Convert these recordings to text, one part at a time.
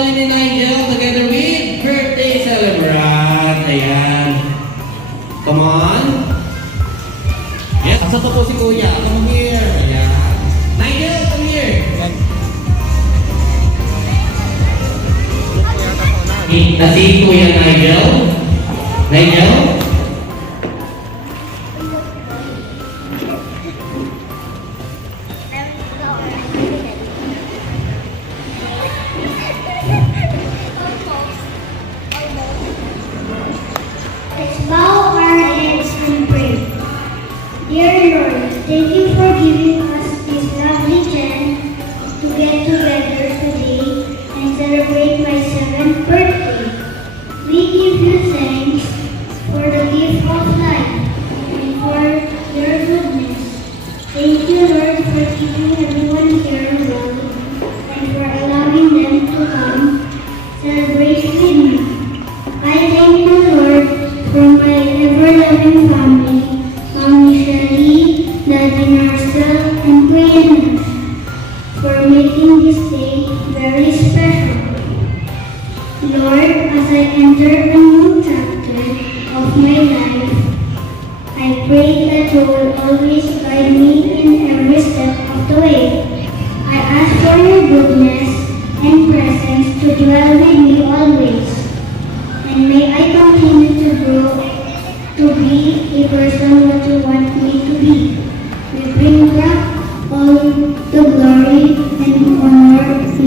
family ni Nigel together with birthday celebrant. Ayan. Come on. Yes. Asa to po si Kuya? Come here. Ayan. Nigel, come here. Si Kuya Nigel. Nigel? Let's bow our heads and pray. Dear Lord, thank you for giving us this lovely chance to get together today and celebrate my 7th birthday. We give you thanks for the gift of life and for your goodness. Thank you, Lord, for keeping everyone here well and for allowing them to come celebrate with me. I thank you, Lord, for my ever-loving family, Mommy Shelly, Daddy Marcel, and Kuya Nash, for making this day very special. Lord, as I enter a new chapter of my life, I pray that you will always guide me in every step of the way. I ask for your goodness and presence to dwell with me always. And may I continue to grow to be a person what you want me to be. We bring back all the glory and honor to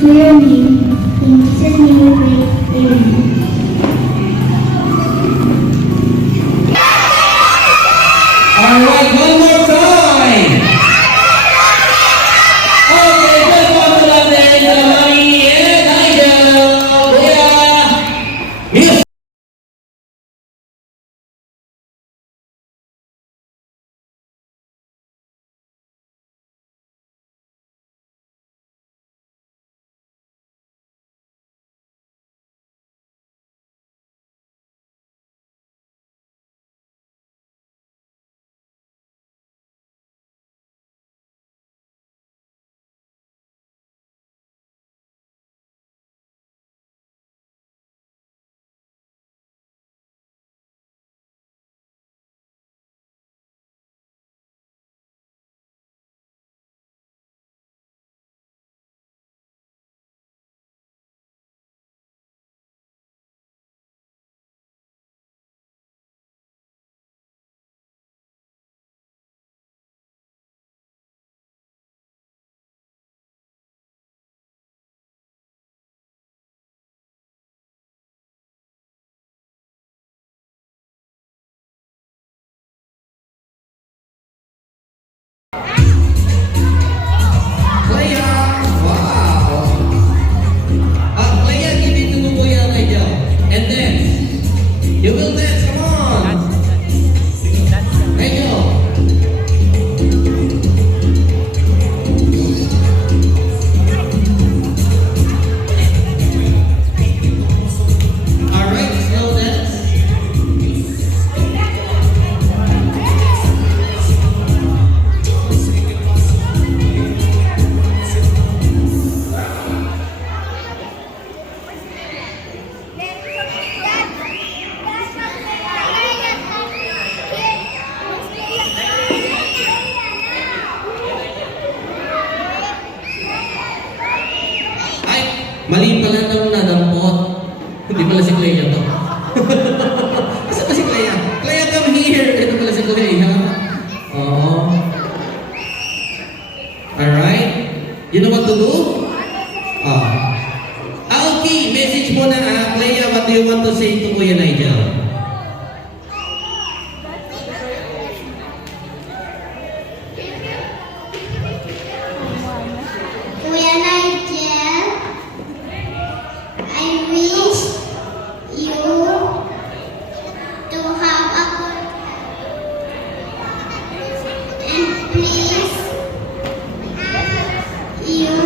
your name. In Jesus' name we pray. Amen. Alright, one more time. Okay, just one to natin sa Mommy and Nigel. Yeah. Music. You will dance, come on! Thank you! Alright, slow dance. Mali pala daw nadampot. Hindi pala si Clea to. Kasi pa si Clea? Clea, come here! Ito pala si Clea. Oo. Alright? You know what to do? Okay, message mo na Clea, what do you want to say to Kuya Nigel? Kuya Nigel, I wish you to have a good and please you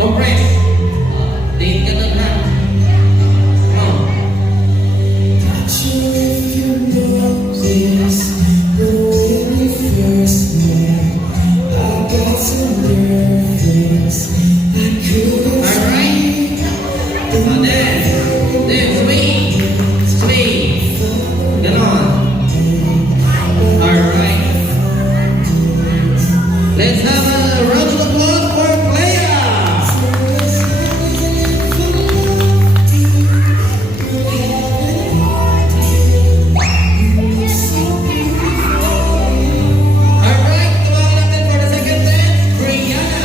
Compress. Date ka doon ha. Oh. Alright. Then swing. Swing. Ganon. Alright. Let's have a round of applause for Clea. Alright, tumawa natin for the second dance, Brianna.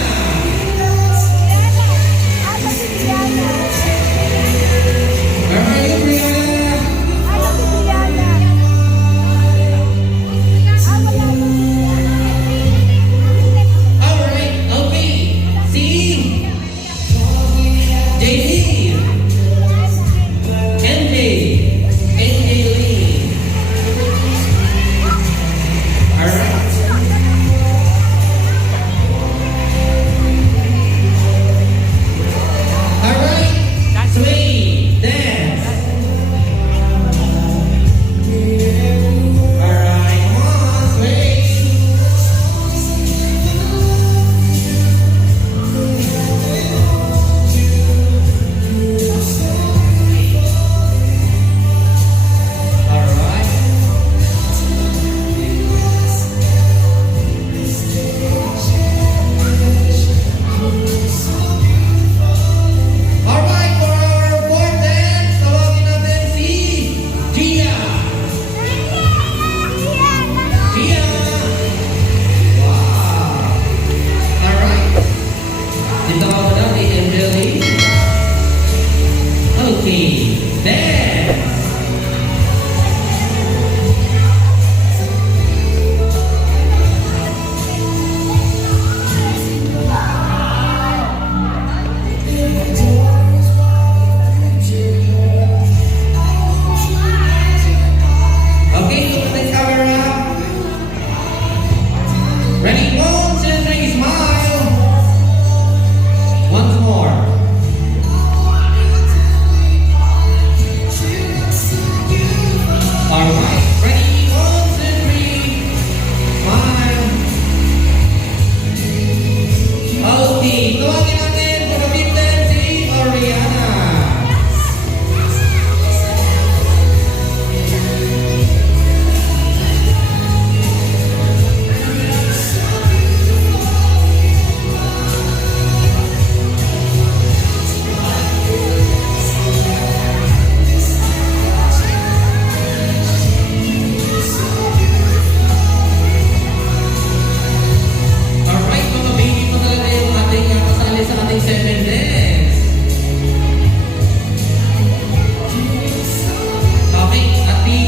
Where are you, Brianna? Alright, okay. See? JD. NJ. NJ Lee. Alright. Alright. Swing. Dance. Alright, come on, swing. Alright. Alright, for our fourth dance, tawagin natin si Gia. Gia. Wow. Alright. Dito ako na ni Angeli. Okay. Dance. Okay, look at the camera. Ready? 1, 2, 3, smile. Once more. Alright, ready? 1, 2, 3, smile. Okay, tuwagin natin for the fifth dance si Oriana. Alright, mga baby pa talaga yung ating kasali sa ating seven dance. Okay, Ate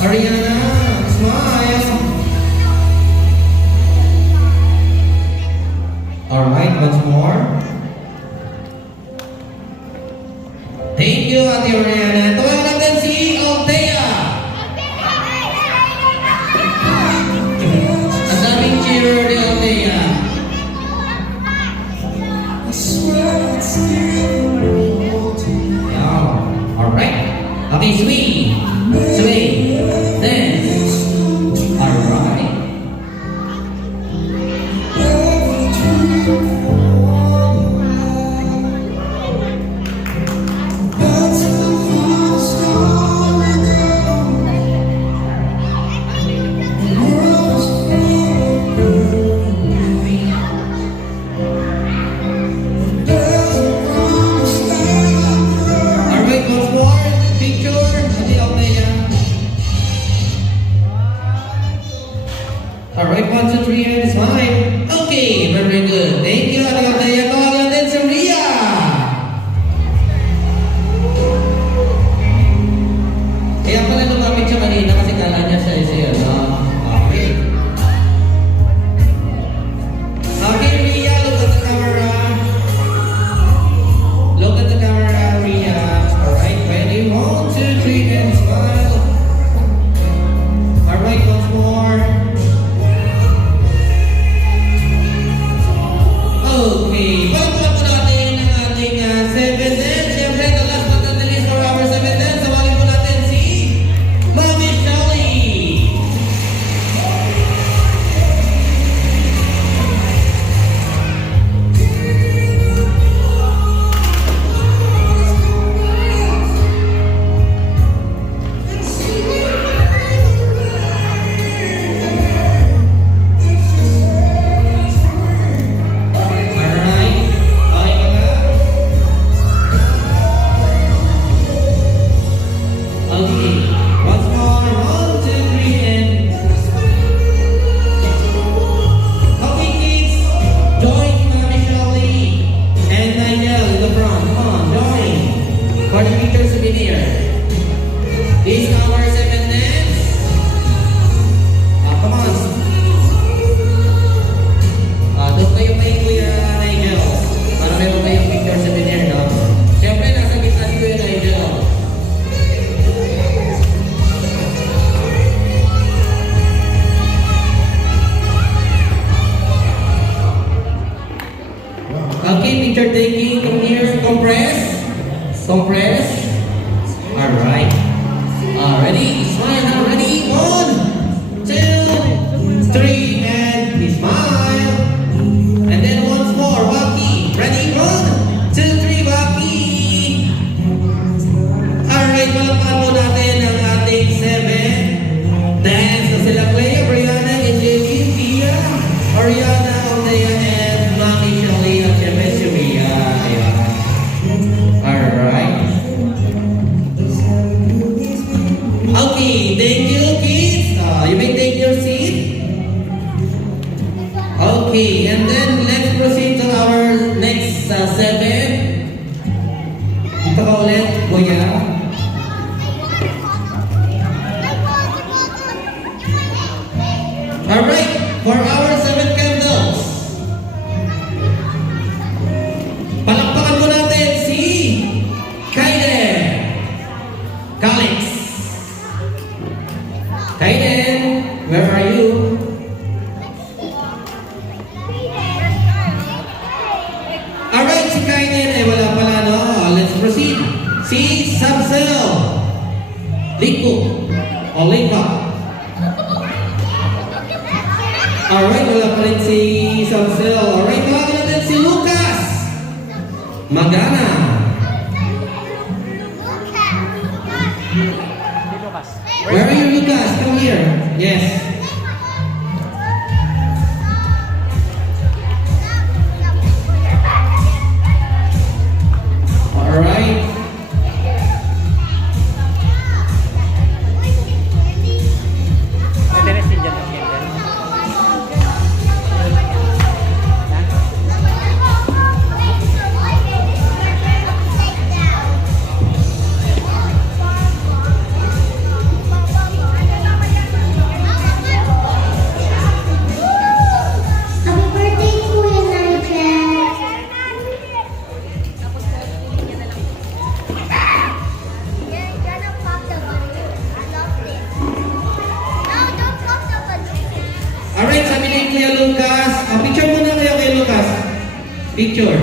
Ariana, smile. Alright, once more. Thank you, Ate Ariana. Tuwag natin si Althea. Ang daming cheerer ni Althea. Yeah. Alright. Okay, swing. Swing. Dance. Alright. Alright, once more. Picture. Ate Althea. Alright, 1, 2, 3, and smile. Okay, very good. Thank you, Ate Althea. Tawagan natin si Ria. Kaya pala lumapit siya kanina kasi kala niya siya siya. Okay. Okay, Ria, look at the camera. Look at the camera, Ria. Alright, ready? 1, 2, 3, and smile. Alright, once more. Okay, picture taking. Come here. Compress. Compress. Alright. Ready? Smile now. Ready? 1, 2, 3, and smile. And then once more. Waki. Ready? 1, 2, 3, Waki. Alright, palakpakan po natin ang ating 7. Dance na sila Clea, Brianna, Angeline, Pia, Ariana, Aldea, and Mami Shelly at syempre si Mia. Ayan. Alright. Okay, thank you kids. You may take your seat. Okay, and then let's proceed to our next 7. Dito ka ulit, Kuya. Alright, for our 7 candles. Palakpakan mo natin si Kaiden. Calix. Kaiden, where are you? Alright, si Kaiden ay wala pala, no? Let's proceed. Si Samsel. Liko. O Lika. Alright, wala pa rin si Samsel. Alright, tawagin natin si Lucas. Magana. Where are you, Lucas? Come here. Yes. Alright. Happy birthday, Kuya Nigel. Alright, sabi ni Kuya Lucas. Picture muna kayo kay Lucas. Picture.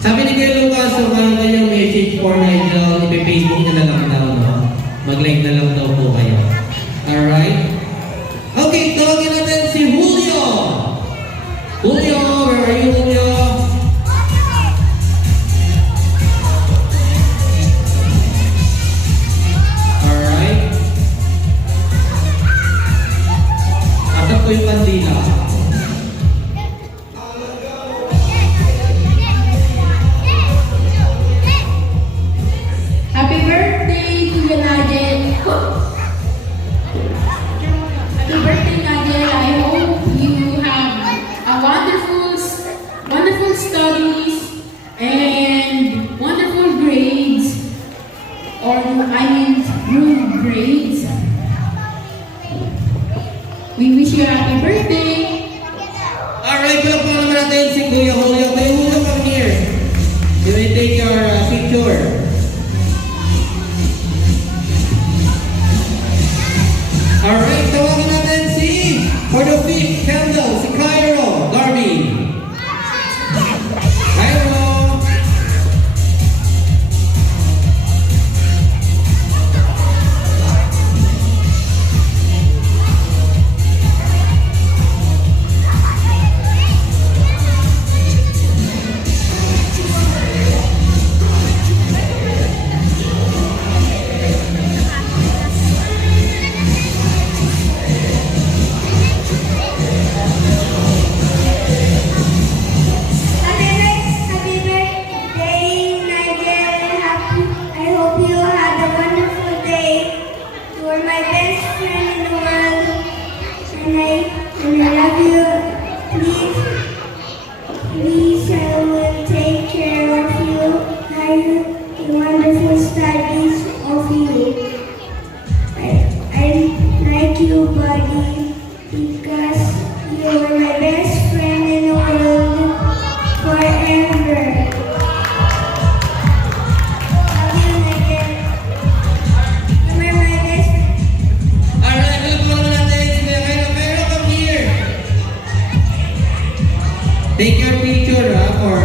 Sabi ni Kuya Lucas, kung ano kanyang message for Nigel, ipi-Facebook niya na lang daw, no? Mag-like na lang daw po kayo. Alright? Okay, tawagin natin si Julio. Julio, where are you, Julio? Alright. Asan ko yung kandila? Happy birthday, Kuya Nigel. Happy birthday, Nigel. I hope you have a wonderful studies and wonderful grades, or I mean, good grades. We wish you a happy birthday. Alright, palakpakan naman natin si Kuya Julio. Kuya Julio, come here. You may take your picture. Alright, tawagin natin si, for the 5th candle, si Cairo Darby. Cairo. Happy birthday, Nigel. I hope you had a wonderful day. You are my best friend in the world, and I love you. Please, I will take care of you. I wonderful studies of you. I like you, buddy, because you are my best friend in the world forever. Love you, Nigel. You are my best friend. Alright, palakpakan naman natin si Kuya Cairo. Cairo, come here. Take your picture for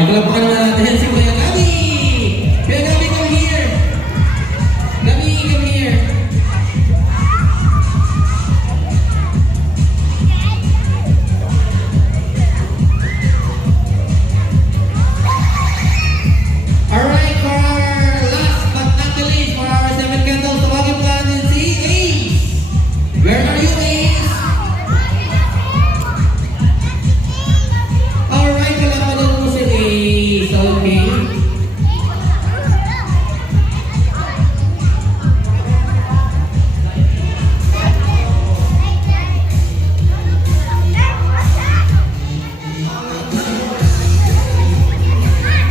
Alright, palapakan naman natin si Kuya Gabi! Kuya Gabi, come here! Gabi, come here! Alright, for our last but not the least, for our 7 candles, tawagin po natin si Ace! Where are you, Ace? Alright, wala pa daw po si Ace. Okay.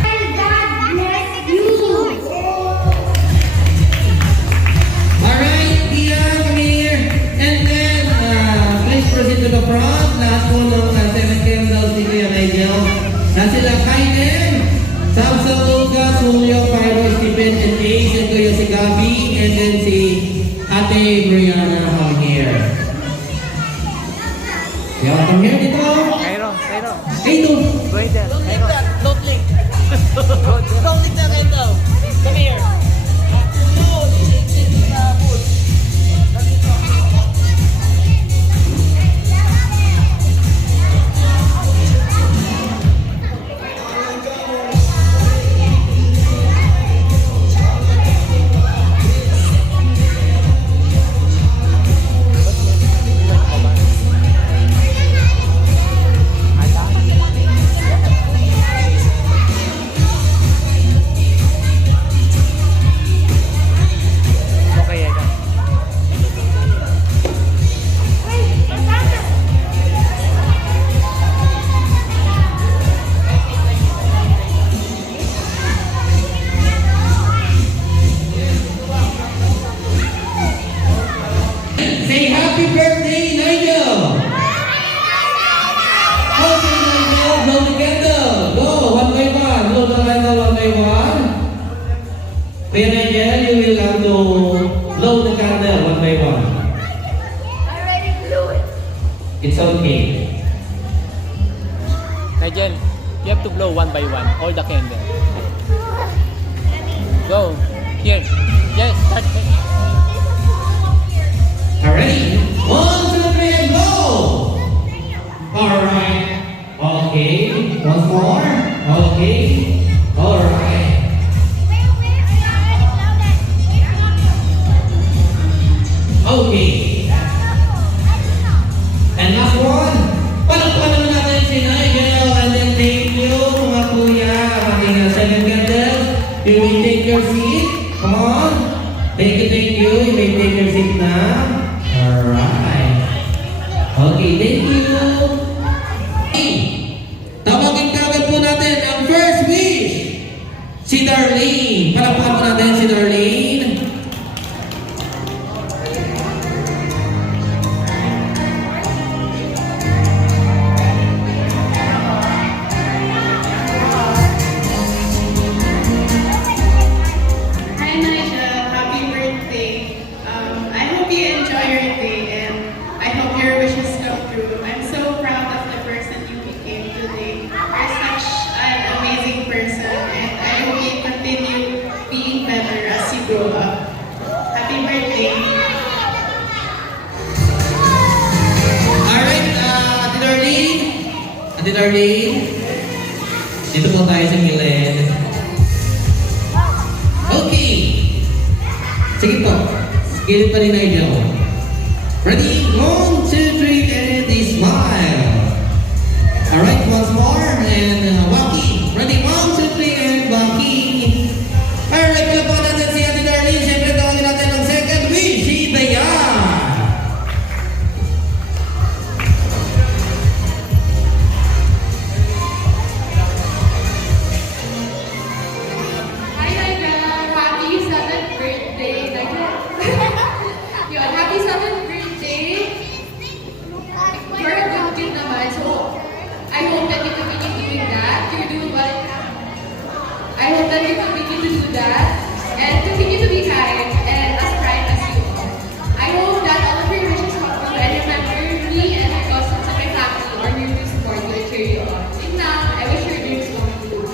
And God bless you. Alright, Ian, come here. And then, please proceed to the front. Lahat po ng 7 candles ni Kuya Nigel. Na sila Kainen, Samson, Lucas, Julio, Pyro, Stephen, and Ace, and Kuya si Gabi, and then si Ate Brianna, come here. Yeah, come here dito. Cairo, Cairo. Dito. Wait there. Cairo. Don't lick. Don't lick that window. Come here. No, it's wood. Okay, I got it. Say happy birthday, Nigel! Okay, Nigel, blow the candle. Go, one by one. Blow the candle one by one. Kuya Nigel, you will have to blow the candle one by one. I already blew it. It's okay. Nigel, you have to blow one by one, all the candle. Go. Here. Yes, start. Alright, 1, 2, 3, and go! Alright. Okay, once more. Okay. Alright. Okay. And last one. Palakpan naman natin si Nigel. And then thank you mga kuya. Ating 7 candles. You may take your seat. Come on. Thank you. You may take your seat now. Alright. Okay, thank you. Okay. Tawagin kagad po natin ang first wish. Si Darlene. Palakpan po natin si Darlene. Hi Nigel, happy birthday. I hope you enjoy your day and I hope your wishes come true. I'm so proud of the person you became today. You're such an amazing person and I hope you continue being better as you grow up. Happy birthday. Alright, Ate Darlene. Ate Darlene. Dito po tayo sa gilid. Okay. Sige po. Gilid pa rin na ito. Ready? 1, 2, 3, and a smile. Alright, once more. And Waki. Ready? 1, 2, 3, and Waki. Alright, palapakan natin si Ate Darlene. Siyempre, tawagin natin ang second wish. Si Dayan. Hi Nigel, happy 7th birthday Nigel. Yun, happy 7th birthday. You're a good kid naman, so I hope that you continue doing that. You're doing what I hope that you continue to do that and continue to be kind and as bright as you are. I hope that all of your wishes come true and remember me and my cousins and my family are here to support you and cheer you on. And now, I wish your dreams come true.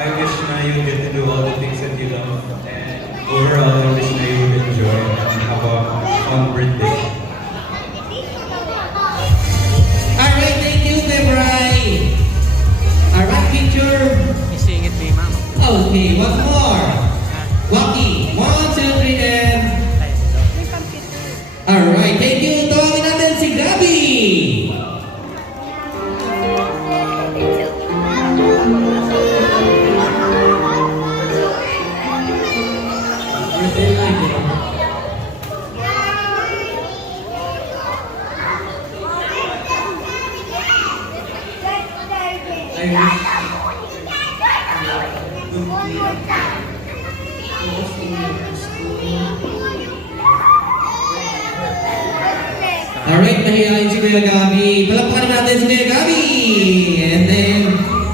I wish na you get to do all the things that you love. And overall, I wish na you would enjoy and have a fun birthday. Alright, thank you, Febray. Alright, picture. Isingit ni mama. Okay, what more? Waki, 1, 2, 3, and... Alright, thank you. Tawagin natin si Gabi. Birthday live, eh? I wish Alright, nahihain si Kuya Gabi. Palakpakan natin si Kuya Gabi. And then,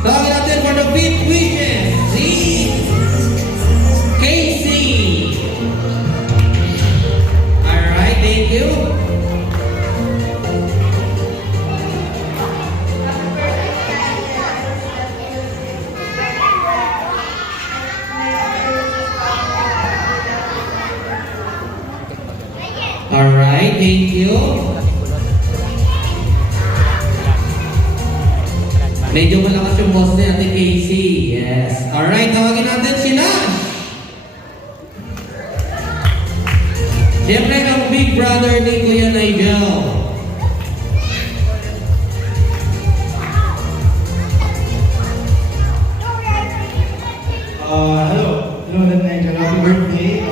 tawagin natin for the 5th wishes, si Casey. Alright, thank you. Alright, thank you. Medyo malakas yung boss ni Ate Casey. Yes. Alright, tawagin natin si Nash. Siyempre, ang big brother ni Kuya Nigel. Hello. Hello, Nigel. Happy birthday.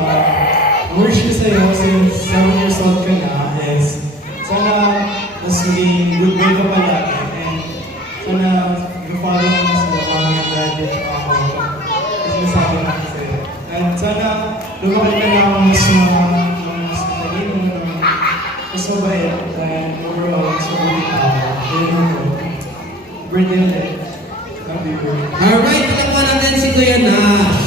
Wish ko sa'yo since 7 years old ka na is sana mas maging good boy ka palagi and sana i-follow mo sa mami and daddy at ako. Kasi nasabi natin sa'yo. And sana lumaki ka na mas talino, mas mabait, and overall mas mabuting tao. Yun mo. Birthday ulit. Happy birthday. Alright, palakpakan natin si Kuya Nash.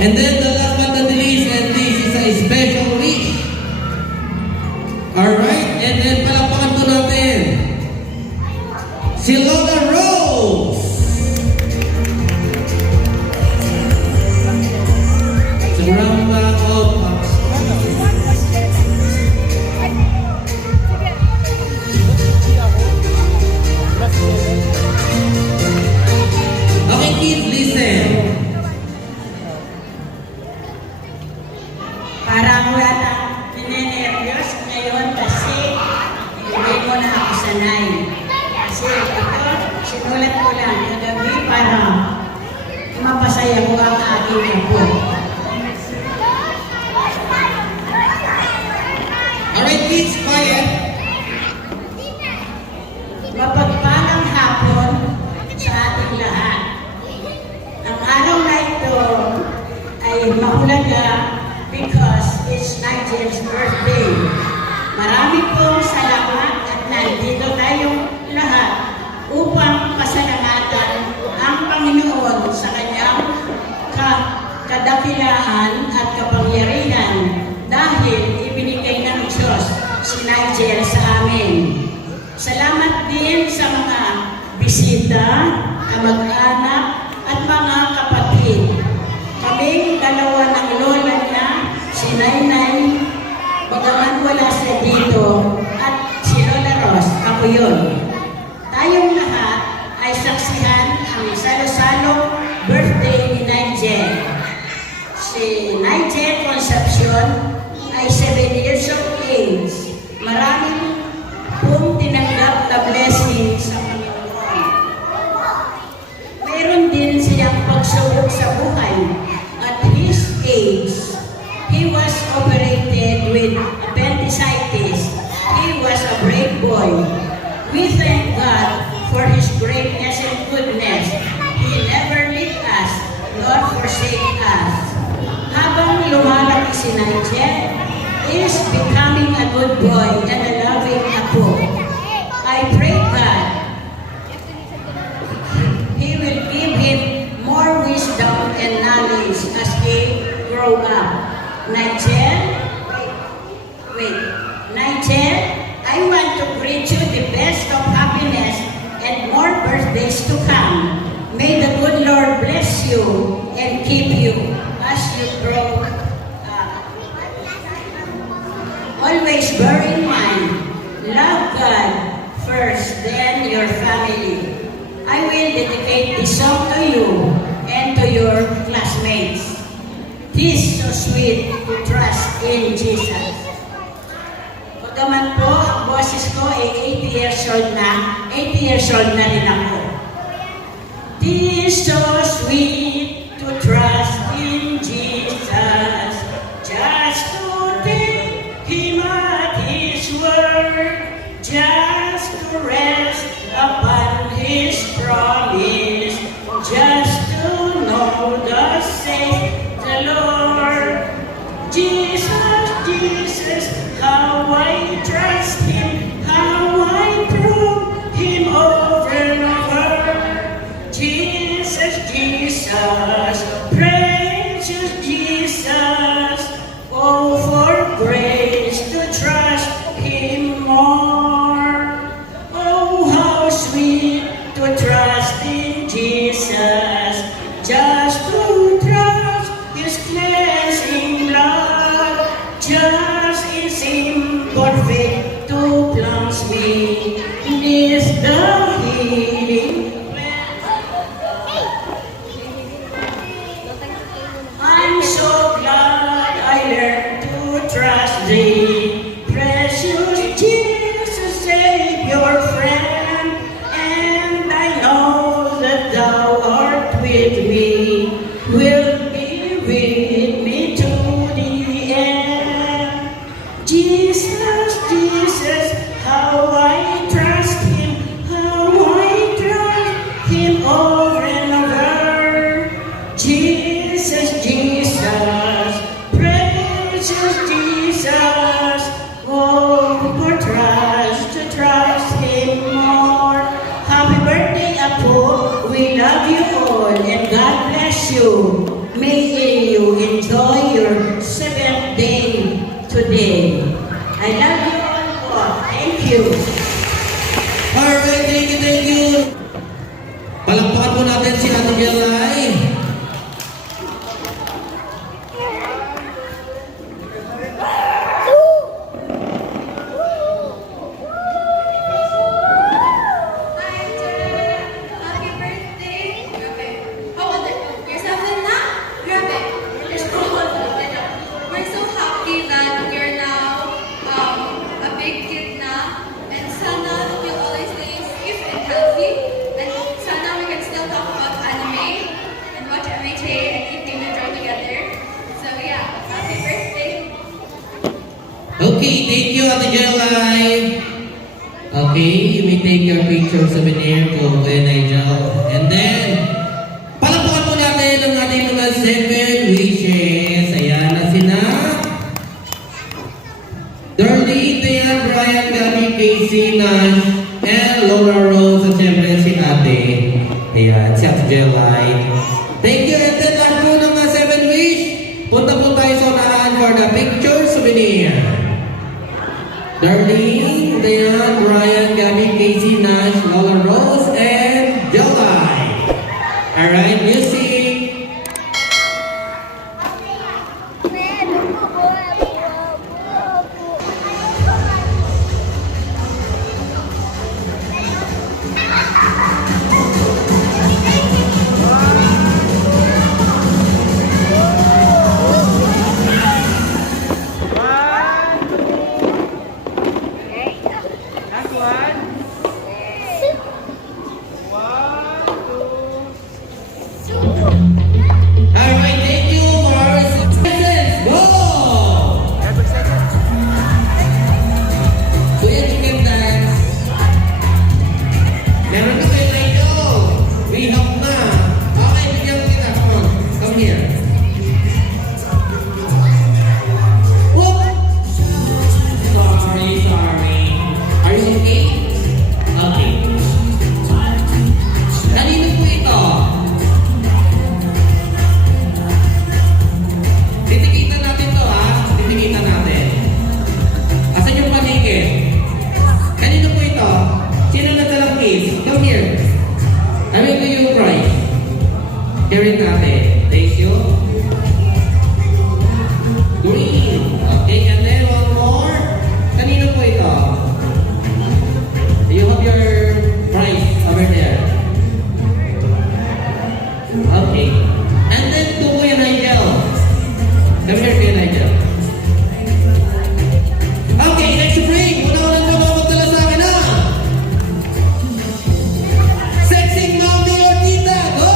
And then the last but not the least, and this is a special wish. Alright, and then palakpakan po natin si Lola Rose. Si Grandma of Okay, kids, listen. Parang wala ninenervyos ngayon kasi hindi ko na ako sanay. Kasi ito, sinulat ko lang kagabi para mapasaya ko ang aking apo. Alright, kids, quiet. Mapagpalang hapon sa ating lahat. Ang araw na ito ay mahulaga because it's Nigel's birthday. Marami pong salamat at nandito tayong lahat upang pasalamatan ang Panginoon sa kanyang kadakilaan at kapangyarihan dahil ibinigay ng Diyos si Nigel sa amin. Salamat din sa mga bisita, kamag-anak at mga kapatid. Kaming dalawa ng lola niya, si Nainay, bagaman wala siya dito, at si Lola Ros, ako yun. Tayong lahat ay saksihan ang salo-salo birthday ni Nigel. Si Nigel Concepcion ay 7 years of age. Maraming pong tinanggap na blessing sa Panginoon. Meron din siyang pagsubok sa buhay. At his age, he was operated with appendicitis. He was a brave boy. We thank God for His greatness and goodness. He never leave us nor forsake us. Habang lumalaki si Nigel, he is becoming a good boy and a loving apo. I pray God He will give him more wisdom and knowledge as he grow up. Nigel, Nigel, I want to greet you the best of happiness and more birthdays to come. May the good Lord bless you and keep you as you grow up. Always bear in mind, love God first, then your family. I will dedicate this song to you and to your classmates. Tis so sweet to trust in Jesus. Pagkaman po, ang boses ko ay 80 years old na rin ako. Tis so sweet to trust in Jesus, just to take Him at His word, just to rest upon His promise, just to know thus saith the Lord. Jesus, Jesus, how I trust Him, how I prove Him over and over. Jesus, Jesus, precious Jesus, oh, for grace to trust Him more. Oh, how sweet to trust in Jesus, just to trust His cleansing blood, just in simple faith to plunge me is the healing. I'm so glad I learned to trust Thee, precious Jesus, Savior, friend, and I know that Thou art with me, will be with me to the end. Jesus, Jesus, how I trust Him, how I trust Him over and over. Jesus, Jesus, precious Jesus, oh, for trust to trust Him more. Happy birthday, Apo. We love you all and God bless you. May you enjoy your 7th day today. I love you all po. Thank you. Alright, thank you. Palakpakan po natin si Ate Belay. Happy birthday! Grabe. How old are you? You're 7 na? Grabe. You're so old. We're so happy that you're now a big kid na. And sana you'll always stay safe and healthy. And sana we can still talk about anime and watch MHA and keep Team Enjoy together. So yeah, happy birthday! Okay, thank you, Ate Belay. Okay, you may take your picture souvenir to Kuya Nigel. And then, palakpakan po natin ang ating mga 7 wishes. Ayan na sina Darlene, Dayan, Brian, Gabby, Casey, Nash, and Laura Rose. At syempre si Ate. Ayan, si Ate Belay. Thank you. And then lahat po ng mga 7 wish. Punta po tayo sa unahan for the picture souvenir. Darlene, Dayan, Brian, Gabby, Casey, Nash, Lola Rose, and July. Alright, music. Alright, thank you for our successes. Go! Kuya, chicken dance. Meron ka kayo na ito. We help na. Okay, bigyan kita. Come on. Come here. Whoop! Sorry. Are you okay? Okay. Kanino po ito? Hearing natin. Thank you. Green. Okay, and then one more. Kanino po ito? You have your prize over there. Okay. And then to Kuya Nigel. Come here, Kuya Nigel. Okay, next break. Una-unang po magdala sa akin na. Sexy Mommy or Tita, go!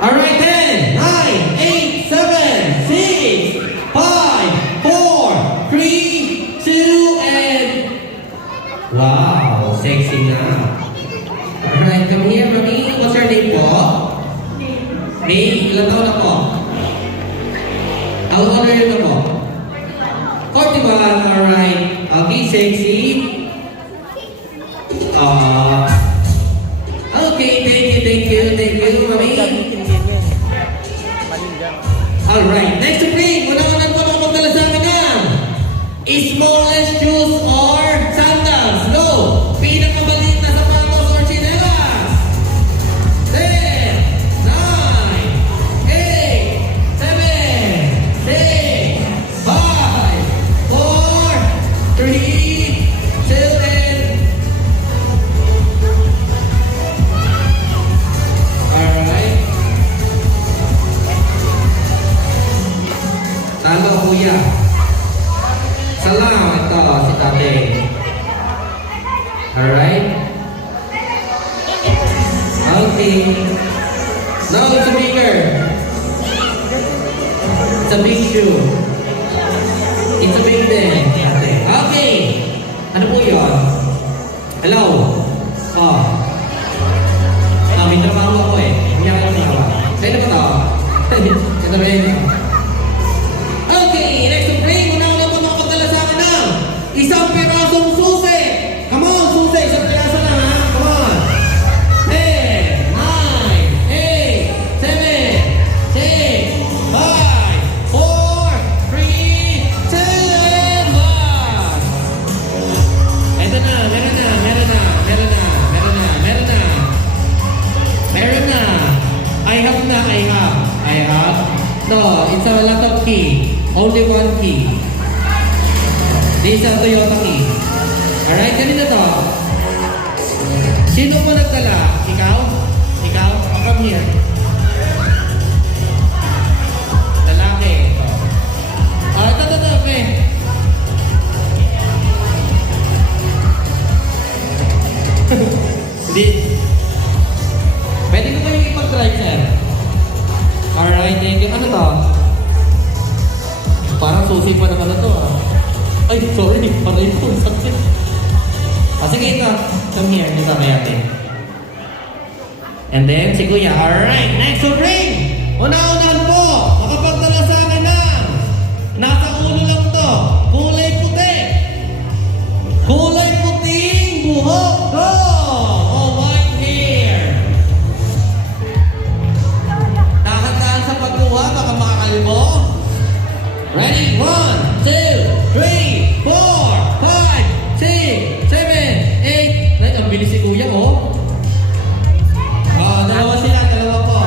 Alright then, 9, 8, 7, 6, 5, 4, 3, 2, and... Wow, sexy na. Alright, come here, Mami. What's your name po? Name? Ilan taon na po? How old are you na po? 41, alright. Okay, sexy. Okay, thank you, Mami. Alright, next to bring, una-unan po magdala sa akin na smallest shoes or sandals. Go! Pinakamaliit na sapatos or chinelas. 10, 9, 8, 7, 6, 5, 4, 3, 2, and... Alright. Talo, kuya. Salamat ito, si tate. Alright? Okay. Now it's a bigger. It's a big shoe. It's a big thing. Ate. Okay. Ano po yun? Hello? Oh. May trabaho ako eh. Hindi ako trabaho. Kaya na ba ito? Ito ba yun? Okay, next to bring. Una-una po makapagdala sa akin ng isang pirasong susi. Come on, susi. Isang piraso na ha. Come on. 10, 9, 8, 7, 6, 5, 4, 3, 2, and 1. Ito na, meron na. I have. No, it's a lot of key. Only one key. This is a Toyota key. Alright, ganito to. Sino mo nagdala? Ikaw? Ikaw? Oh, come here. Lalaki. Ito. Okay. Hindi. Pwede ko ba yung ipag-drive, sir? Alright, thank you. Ano to? Parang susi pa naman ito ah. Ay, sorry. Parang ito. Sakit. Sige ito. Come here. Dito kay ate. And then, si kuya. Alright, next to bring. Una-unan po. Makapagdala sa akin ng nasa ulo lang to. Kulay puti. Kulay puting buhok. Go! Oh, white hair. Dahan-dahan sa pagkuha, baka makakalbo. Ready? 1, 2, 3, 4, 5, 6, 7, 8. Ay, ang bilis si kuya, oh. Dalawa sila po.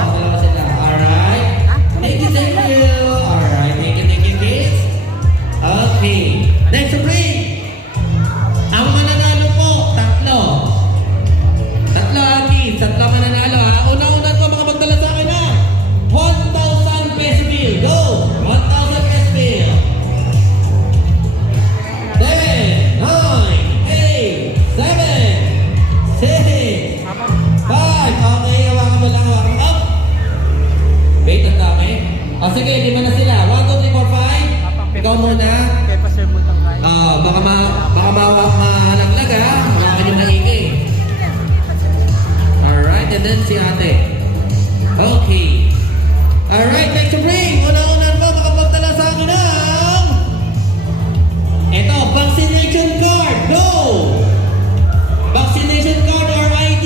Alright. Thank you. Alright, thank you, kids. Okay. Next break. Ang mananalo po, tatlo. Kids. Tatlo mananalo, ha. Una-una ko makapagdala sa akin, ha. 1,000 peso bill. Go! 1,000 peso bill. 10, 9, 8, 7, 6, 5. Okay, hawakan mo lang. Up! Wait, ang dami. Sige, 5 na sila. 1, 2, 3, 4, 5. Ikaw muna. Kaya pa sir butang kain. Baka malaglag, ha. Mga kanyang naigi. Alright, and then si ate. Okay. Alright, next to bring. Una-unan po makapagdala sa akin ng ito, vaccination card. Go! Vaccination card or ID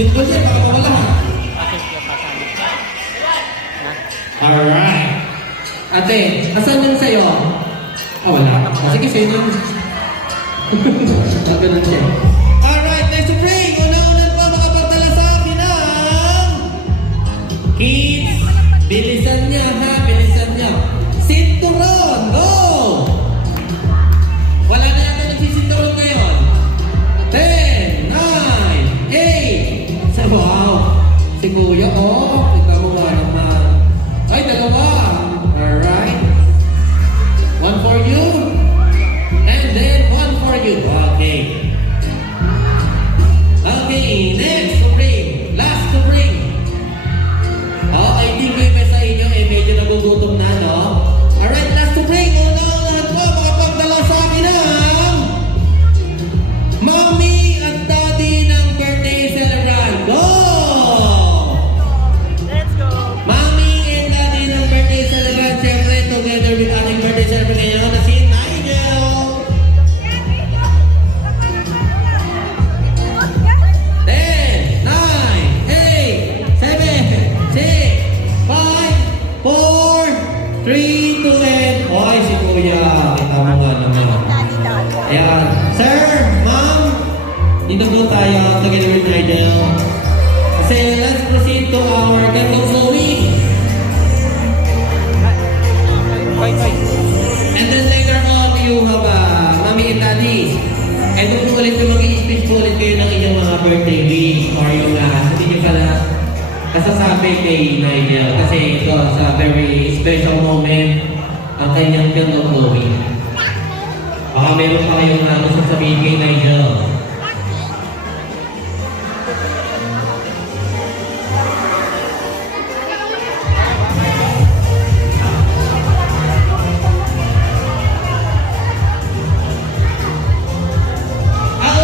Yun doon siya, baka mawala. Bakit yung kasama? Ha? Alright. Ate, asan yun sa'yo? Ah, wala. Sige, sa'yo yun. Ganun siya. Alright, next to bring. Una-unan po makapagdala sa akin ng kids. Bilisan niya ha, bilisan niya. Sinturon, go! Wala na yata nagsisinturon ngayon. 10, 9, 8. So, wow. Si Kuya, oh. Kita mo nga naman. Ay, dalawa. Alright. One for you. And then one for you. Okay. Okay, next to bring. Last to bring. Oh, I think yung iba sa inyo medyo nagugutom na, no? Alright, last to bring. Una-unahan po, makapagdala sa akin ng Mommy at Daddy ng birthday celebrant. Go! Let's go! Mommy and Daddy ng birthday celebrant. Siyempre, together with ating birthday celebrant ngayon na si Nigel. 10, 9, 8, 7, 6, 5, 4, 3, 2, and... Oy, si Kuya. Kita mo nga naman. Ayan. Sir, Ma'am, dito po tayo together with Nigel. Kasi let's proceed to our Gandong Zoe. Wait, wait. And then later on, you have Mommy and Daddy. And doon po ulit yung mag-i-speech po ulit kayo ng inyong mga birthday wish or yung hindi nyo pala kasasabi kay Nigel. Kasi ito sa very special moment ang kanyang Gandong Zoe. Baka meron pa kayong gusto sabihin kay Nigel.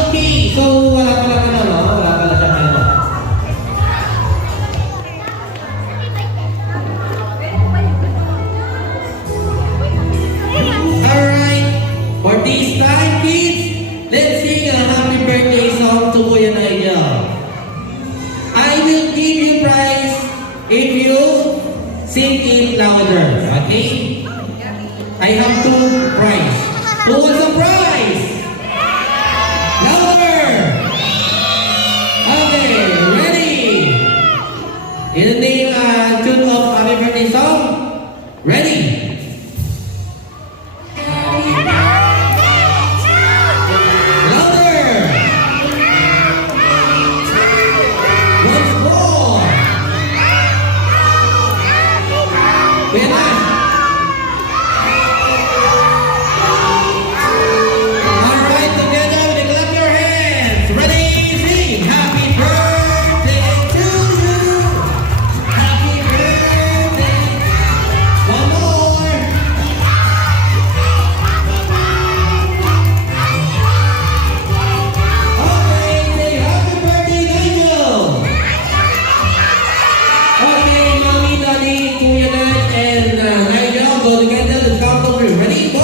Okay. So, wala pala ka no? Wala pala siya ano. Alright. For this time, kids, let's sing a happy birthday song to Kuya Nigel. I will give you prize if you sing it louder. Okay? I have 2 prize. Who wants a prize? Louder! Okay, ready? In the name tune of happy birthday song. Ready? Louder! Once more! Kuya na! Alright, together, we clap your hands. Ready, sing. Happy birthday to you. Happy birthday. One more. Okay, say happy birthday, Nigel. Okay, Mommy, Daddy, Kuya Nat, and Nigel, go together. Let's count to 3. Ready? 1,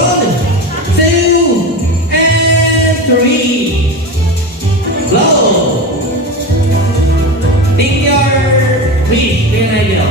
2, and 3. Blow. Take your wish, Kuya Nigel.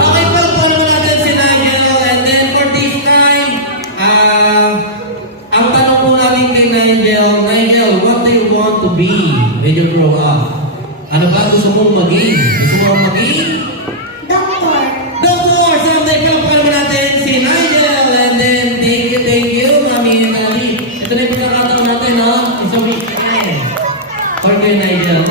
Okay, po naman natin si Nigel. And then for this time, ang tanong po namin kay Nigel, what do you want to be when you grow up? Ano ba gusto mong maging? Gusto mong maging? Doctor. Doctor! Someday, kalap pa naman natin si Nigel. And then, thank you, Mami and Daddy. Ito na yung pagkakataon natin, no? It's a weekend. For you, Nigel.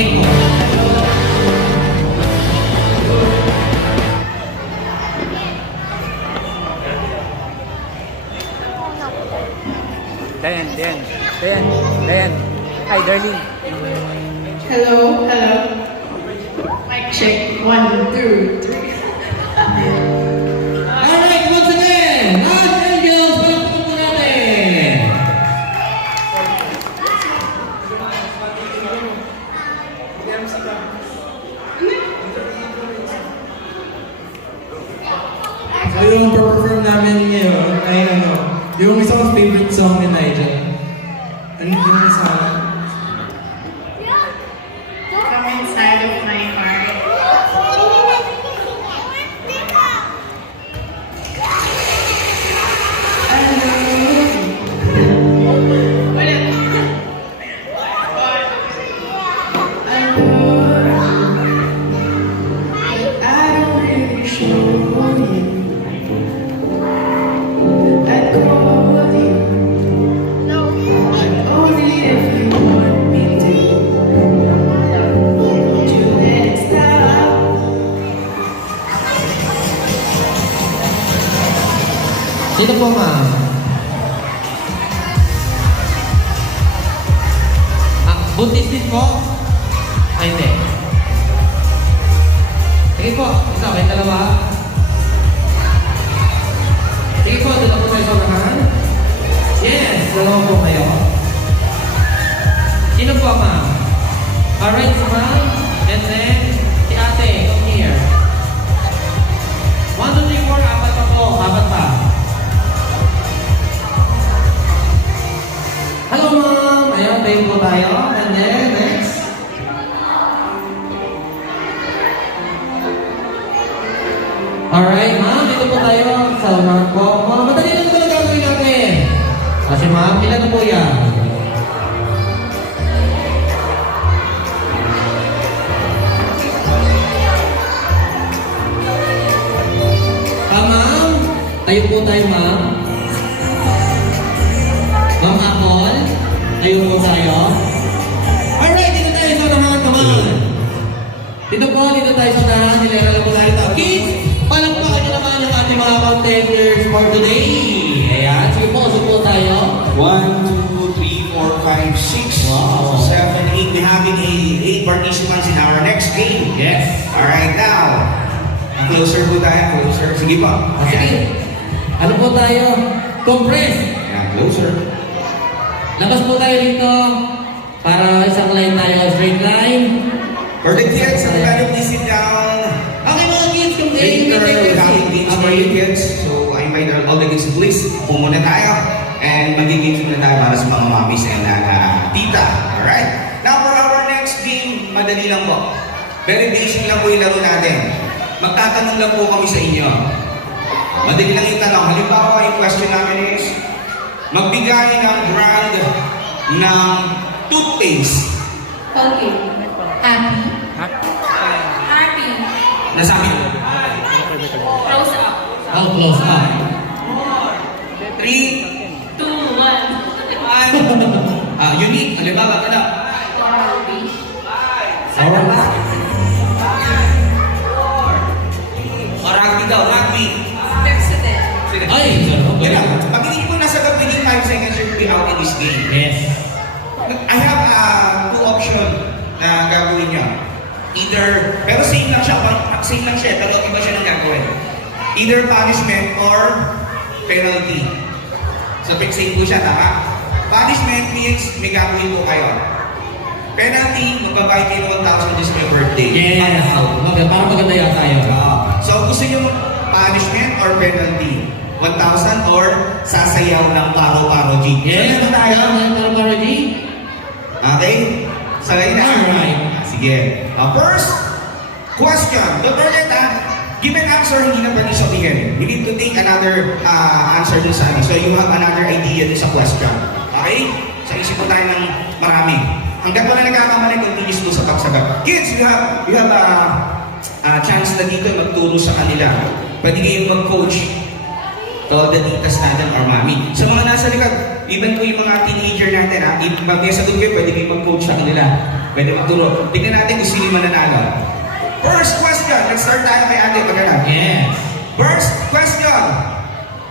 Cake po. Dayan. Hi, darling. Hello, hello. Mic check. 1, 2, 3. Alright, once again, Los Angels, palakpakan po natin. So yung perform namin ngayon ay yung isang favorite song ni Nigel. Ano yung isa? Come inside of my heart. Ulit. I don't really show you. I'd call you. But only if you want me to. Won't you let it stop? Sino po, ma'am? Buntis din po? Ay, hindi. Sige po, isa, may dalawa. Sige po, dalawa po tayo sa unahan. Yes, dalawa po kayo. Sino po, ma'am? Alright, si ma'am. And then, si ate, come here. 1, 2, 3, 4, apat pa po. Apat pa. Hello, ma'am. Ayan, tayo po tayo. And then, next. Alright, ma'am. Dito po tayo sa unahan po. Ma'am, madali lang talaga gagawin natin. Kasi ma'am, ilan na po yan? Ma'am. Tayo po tayo, ma'am. Ma'am Apple. Tayo po tayo. Alright, dito tayo sa unahan, come on. Dito tayo sa unahan. Nilera lang po tayo ito. Kids, palakpakan nyo naman yung ating mga contenders for today. Ayan, sige po, supo tayo. 1, 2, 3, 4, 5, 6, Wow. 7, 8. We're having 8 participants in our next game. Yes. Alright, now, closer po tayo, closer. Sige pa. Sige. Ano po tayo? Compress. Ayan, closer. Labas po tayo dito para isang line tayo, straight line. For the kids, everybody please sit down. Okay mga kids, kung kayo Later, take we're your having seat. games for you kids. So, I invite all the kids, please, pumunta tayo. And magiging muna tayo para sa mga mommies and tita. Alright? Now, for our next game, madali lang po. Very basic lang po yung laro natin. Magtatanong lang po kami sa inyo. Madali lang yung tanong. Halimbawa, yung question namin is, magbigay ng brand ng toothpaste. Okay. Happy. Happy. Nasabi mo. Close up. Oh, close up. 3, 2, 1. unique. Halimbawa, ano? Barbie. O rugby daw, rugby. President. Sige. Ay, sarap. Kaya, pag hindi po nasagot within 5 seconds, you'll be out in this game. Yes. I have 2 options na gagawin niya. Either, pero same lang siya, pero iba siya ng gagawin. Either punishment or penalty. So, same po siya, tama? Punishment means may gagawin po kayo. Penalty, magbabayad kayo ng 1,000 just for your birthday. Yes. Okay, para maganda yata yun. So, gusto niyo punishment or penalty? 1,000 or sasayaw ng paro-paro G? Yes, So, tayo? para G. Okay? Sagay na. Alright. Sige. First question. Don't forget give an answer, hindi na pwede sabihin. We need to think another answer dun sa ano. So you have another idea dun sa question. Okay? So isip po tayo ng marami. Hanggang wala nagkakamali, continuous po sa pagsagot. Kids, you have a chance na dito magturo sa kanila. Pwede kayong mag-coach to all the titas natin or mami. Sa mga nasa likod, even po yung mga teenager natin, pag may sagot kayo, pwede kayong mag-coach sa kanila. Pwede magturo. Tingnan natin kung sino yung mananalo. First question. Let's start tayo kay ate pagkalan. Yes. First question.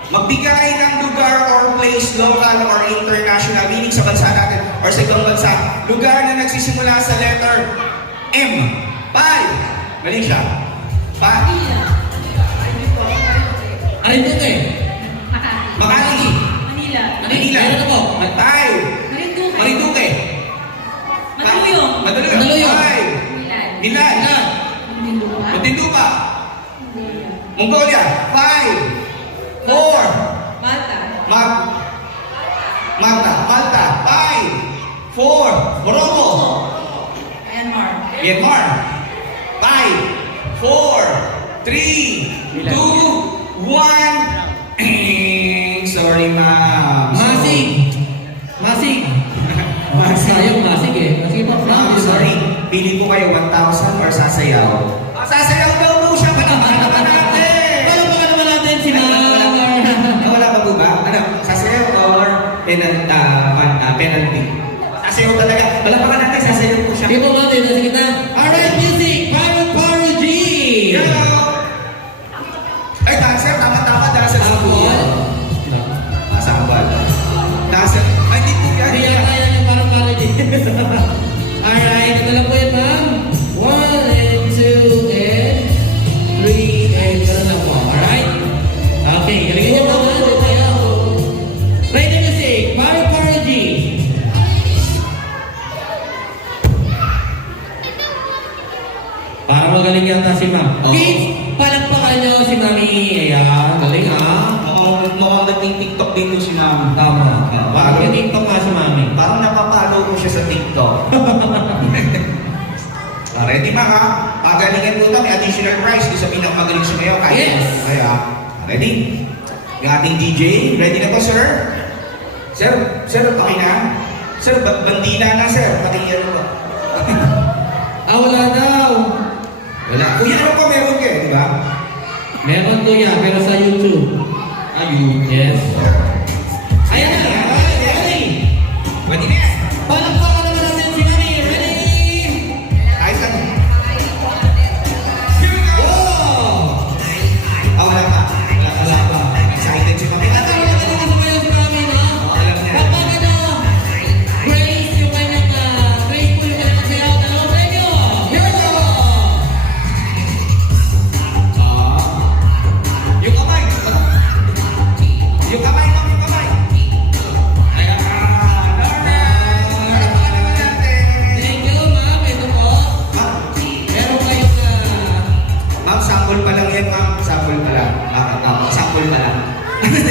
Magbigay ng lugar or place, local or international, meaning sa bansa natin or sa ibang bansa, lugar na nagsisimula sa letter M. 5. Mali siya. 5. Marinduque. Makati. Manila. Manila. Meron po. 5. Marinduque. Marinduque. Mandaluyong. Mandaluyong. 5. Milan. Milan. Muntinlupa. Muntinlupa. Mongolia. 5. 4. Malta. Malta. 5. 4. Morocco. Myanmar. Myanmar. 5. 4. 3. 2. 1. Sorry, ma'am. Masig. Masig. Sayang Masig eh. Masig pa. Ma'am, sorry. Pili po kayo 1,000 or sasayaw. Sasayaw daw po siya. Palamahan naman natin. Palamahan naman natin si Ma'am. Wala pa po ba? Ano? Sasayaw or penalty? Sasayaw talaga. Palamahan natin. Sasayaw po siya. Sige po ma'am, dito sa kita. Alright, music. Pirate Power G. Hello! Ay, dancer. Tama-tama. Dancer sa buwan. Sa buwan. Dancer. Ay, hindi po yan. Hindi yan kaya yung parang Power G. Alright, ito lang po yan ma'am. 1 and 2 and 3 and gano'n lang po. Alright? Okay, galingan niyo ma'am. Dito tayo. Play the music. Pirate Power G. Parang magaling yata si ma'am. Oo. Kids, palakpakan niyo si mami. Ayan, galing ha. Mukhang nagting-tiktok din yung si ma'am. Tama. Parang- Parang yung TikTok nga si mami. Parang napapalo ko siya sa TikTok. Ready ma ha? Pagalingan po ito, may additional prize doon sa pinakamagaling sumayaw. Yes. Kaya, ready? Yung ating DJ, ready na po sir? Sir, okay na? Sir, bandila na sir. Pakiyan po. Wala daw. Wala. Kuya, ano pa meron kayo, di ba? Meron kuya, pero sa YouTube. Ayun. Yes. Ayan na. Ready? Pwede na yan. Palakpakan naman natin si mami. Ready? Ayos lang. Here we go! Wala pa. Wala pa. Excited si mami. At ang magaling na sumayaw si mami, no? Alam niya. Kapag ano, Grace yung kanyang, Grace po yung kanyang sayaw. Dalawang premyo. Here we go! Yung kamay. Yung kamay, ma'am, yung kamay. Ayan. Alright. Palakpakan naman natin. Thank you, ma'am. Ito po. Ma'am, Meron kayong, ma'am, sample pa lang yan, ma'am. Sample pa lang. Sample pa lang.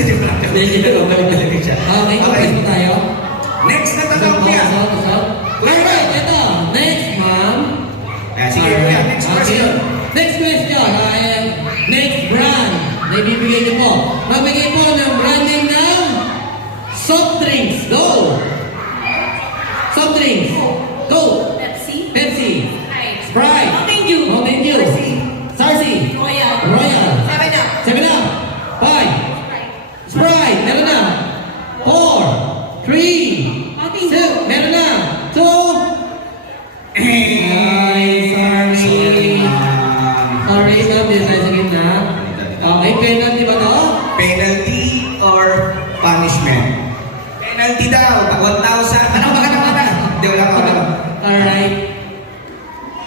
Joke lang. Magaling talaga siya. Okay, okay po tayo. Next na tanong niya. Alright, ito. Next, ma'am. Ayan, sige, kuya. Next question. Next question. Next brand na ibibigay niyo po. Magbigay po ng brand name ng soft drinks. Go! Soft drinks. Go! Pepsi. Pepsi. Sprite. Sprite. Mountain Dew. Mountain Dew. Sarsi. Royal. Royal. 7-Up. 7-Up. 5. Sprite. Meron na. 4. 3. Mountain Dew. Meron na. 2. Ay, sorry. Sorry, ma'am. Dito tayo sa gitna. Okay, penalty ba to? Penalty or punishment? Penalty daw. 1,000. Ano ba ka naman na? Hindi, wala pa. Alright.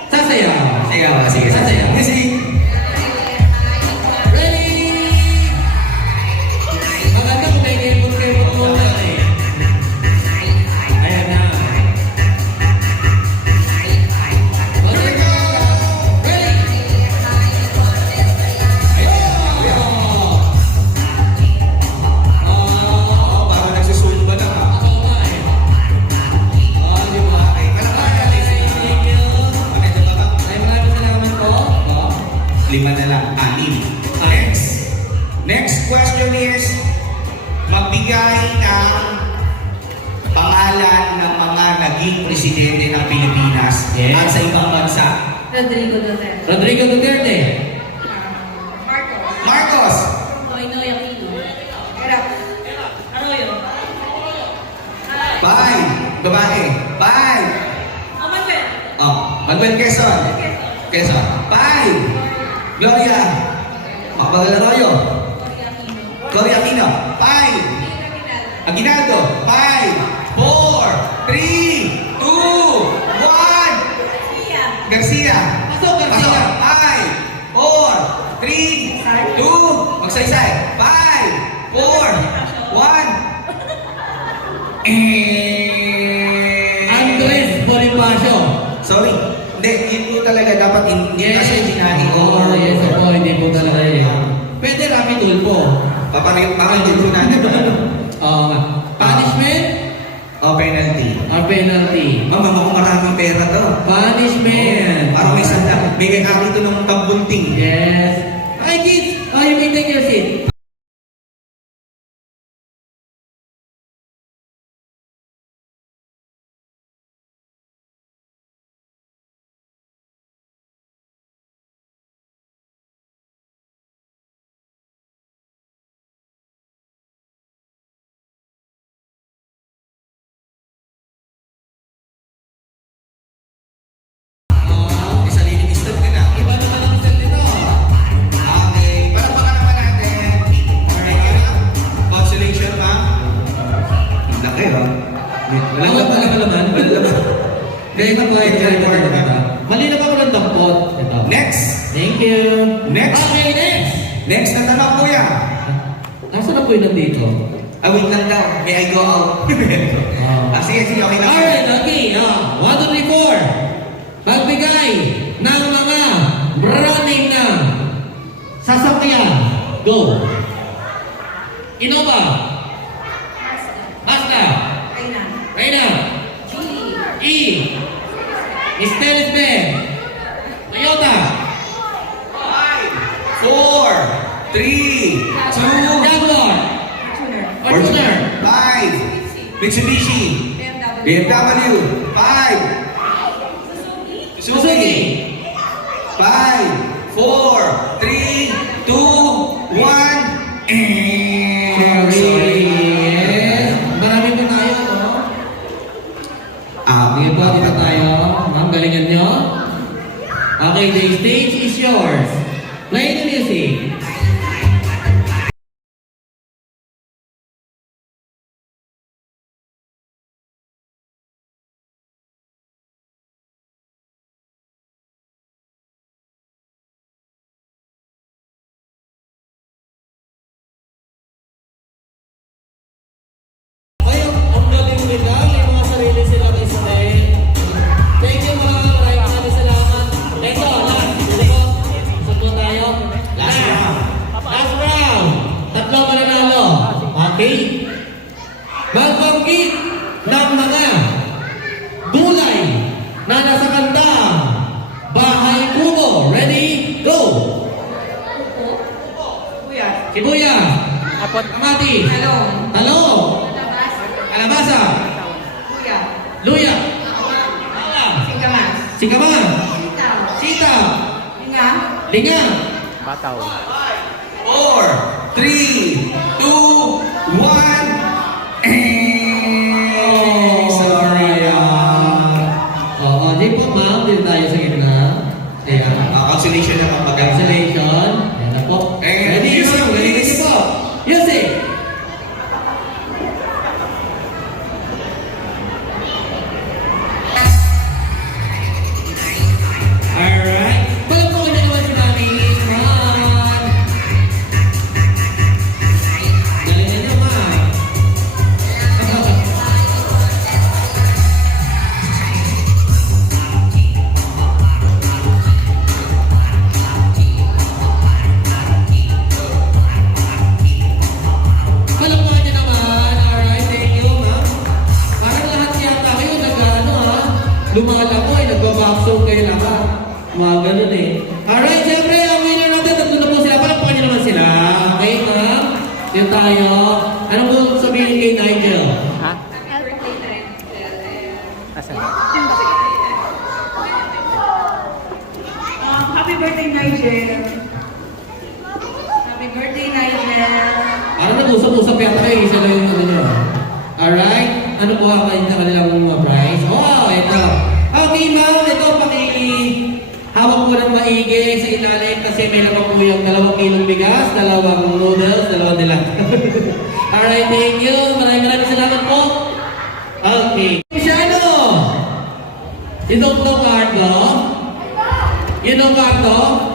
Sasayaw. Sige. Sasayaw. Music. Ready? Maganda kung may kemot muna eh. Ayan na. Okay, go. Ready? Parang nagsusumba na ka. Ako ba eh? Di ba? Okay, palakpakan natin. Thank you. Maganda ba ba? Ay, maraming salamat po. 5 na lang. 6. Next question is, magbigay ng pangalan ng mga naging presidente ng Pilipinas Yes. at sa ibang bansa. Rodrigo Duterte. Rodrigo Duterte. Marcos. Marcos. Noynoy Aquino. Erap. Arroyo. 5. Babae. 5. Oman Manuel Quezon. Quezon. 5. Gloria. Makabagal na tayo. Gloria Aquino. 5. Aguinaldo. 5, 4, 3, 2, 1. Garcia. Pasok, Garcia. 5, 4, 3, 2, magsaysay. 5, 4, 1. Andres Bonifacio. Sorry. Hindi, yun po talaga dapat hindi kasi ginahi Oh, yes, po, hindi po talaga yan. Pwede Rapi Tulpo. Papanggit po natin. Oo nga. Punishment O, penalty. or penalty? Mama, mukhang maraming pera to. Punishment. Parang may sanda. May may-ari to ng tambunting. Yes. Okay, kids. Oh, you may take your seat. May sariling stop ka na. Iba naman ang set nito. Okay. Para baka naman natin. Thank you, ma'am. Consolation, ma'am. Laki, oh. Walang laman. Kaya mag-light ka rin ito. Mali na ba ko ng dampot? Ito. Next. Thank you. Next. Okay, next. Next na tanong, kuya. Nasaan na po yun nandito? Wait lang daw. May I go out? Sige, okay lang. Alright, okay. 1, 2, 3, 4. Magbigay ng mga running na sasakyan. Go. Innova. Mazda. Reyna. E. Mercedes-Benz. Toyota. 4, 3, 2, Jaguar. Fortuner. 5. Mitsubishi. BMW. 5. Suzuki. 5, 4, 3, 2, 1. Sorry. Yes. Marami po tayo, no? Sige po, dito tayo. Ma'am, galingan nyo. Okay, the stage is yours. Play the music. Ay, ang galing nila. May mga sarili silang style. Thank you mga maraming salamat. Ito, last. Dito po. Isa po tayo. Last round. Last round. Tatlong mananalo. Okay? Magbanggit ng mga gulay na nasa kanta. Bahay Kubo. Ready? Go! Sibuyas. Apot. Kamatis. Talong. Kalabasa. Luya. Bawang. Singkamas. Sitaw. Linga. Bataw. 4, 3, 2, 1. Sorry. Oo, di po ma'am. Dito tayo sa gitna. Ayan. Consolation naman pag Cancellation. Ayan na po. And Ready, music, ma'am? Ready please. po. Music. Alright. Palagpakan niyo naman si Mami Isman. Galingan niyo, ma'am. Palagpakan niyo naman. Alright, thank you, ma'am. Parang lahat yata kayo nag-ano ha. Lumalakoy, nagbabaksong kayo lahat. Mga ganun eh. Alright, siyempre, ang winner natin, tatlo na po sila. Palagpakan niyo naman sila. Okay, ma'am? Yan tayo. Anong gusto sabihin kay Nigel? Ha? Asan? Happy birthday, Nigel. Happy birthday, Nigel. Parang nag-usap-usap yata kayo. Isa lang yung ano nyo. Alright? Ano po ang kanilang mga prize? Oh, ito. Okay, ma'am. Ito, You don't know Carlo? You know Carlo?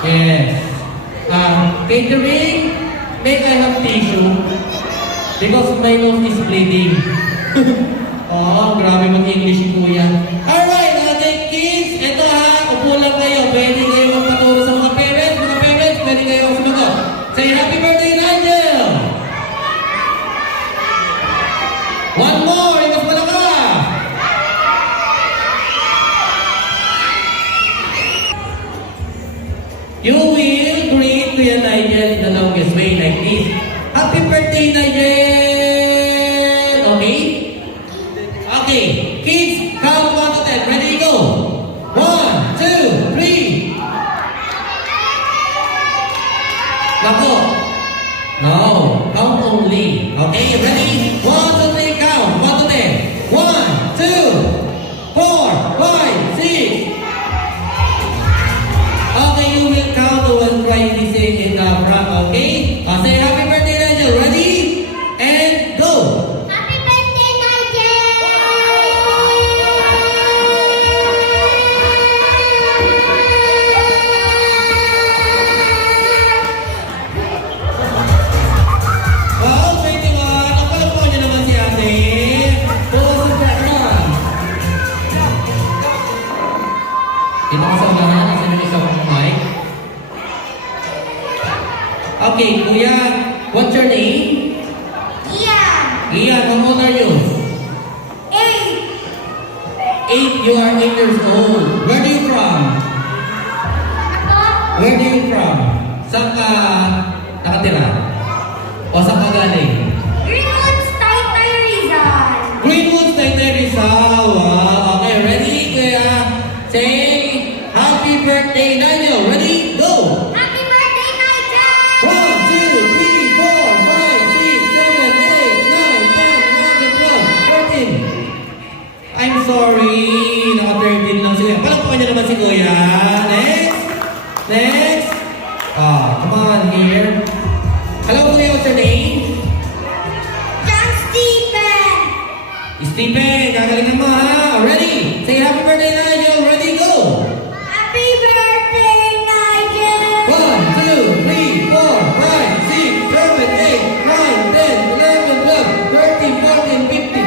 Yes. Catering, may I have tissue? Because my nose is bleeding. Oo, grabe mag-English si Kuya. Alright, okay kids, ito ha, upo lang kayo. Pwede kayo magpaturo sa mga parents. Mga parents, pwede kayo sumagot. Say happy birthday, Nigel! One more, iwas pala ka! You will greet Kuya Nigel in the longest way like this. Happy birthday, Nigel! Okay? Okay. Kids, count 1 to 10. Ready, go! 1, 2, 3. Nako. No. Count only. Okay, ready? 1, 2, 3, count. 1 to 10. 1, 2, 4, 5, 6. Okay, you will count when trying to say in the front, okay? Say happy birthday, Nigel. Ready? And go! Happy birthday, Nigel! Wow, 21. Ang palamuan niyo naman si ate. Puro sa background. Dito ka sa unahan. Nasa nyo isang mic. Okay, Kuya. What's your name? Yeah! Ian, how old are you? 8. You are 8 years old. Where do you from? Where do you from? Saan ka nakatira? O saan ka galing? Greenwoods, Taytay, Rizal. Greenwoods, Taytay, Rizal. Wow. Okay, ready? Kuya, say happy birthday, Nigel. Ready? Go! Happy birthday, Nigel! 1, 2, 3, 4, 5, 6, 7, 8, 9, 10, 11, 12, 13. I'm sorry. Naka-13 lang sila. Palakpakan niyo naman si Kuya. Next. Next. Come on here. Hello, Kuya. What's your name? John Stephen! Stephen. Gagalingan mo ha. Ready? Say happy birthday, Nigel. Ready? Go. Happy birthday, Nigel! 1, 2, 3, 4, 5, 6, 7, 8, 9, 10, 11, 12, 13, 14, 15.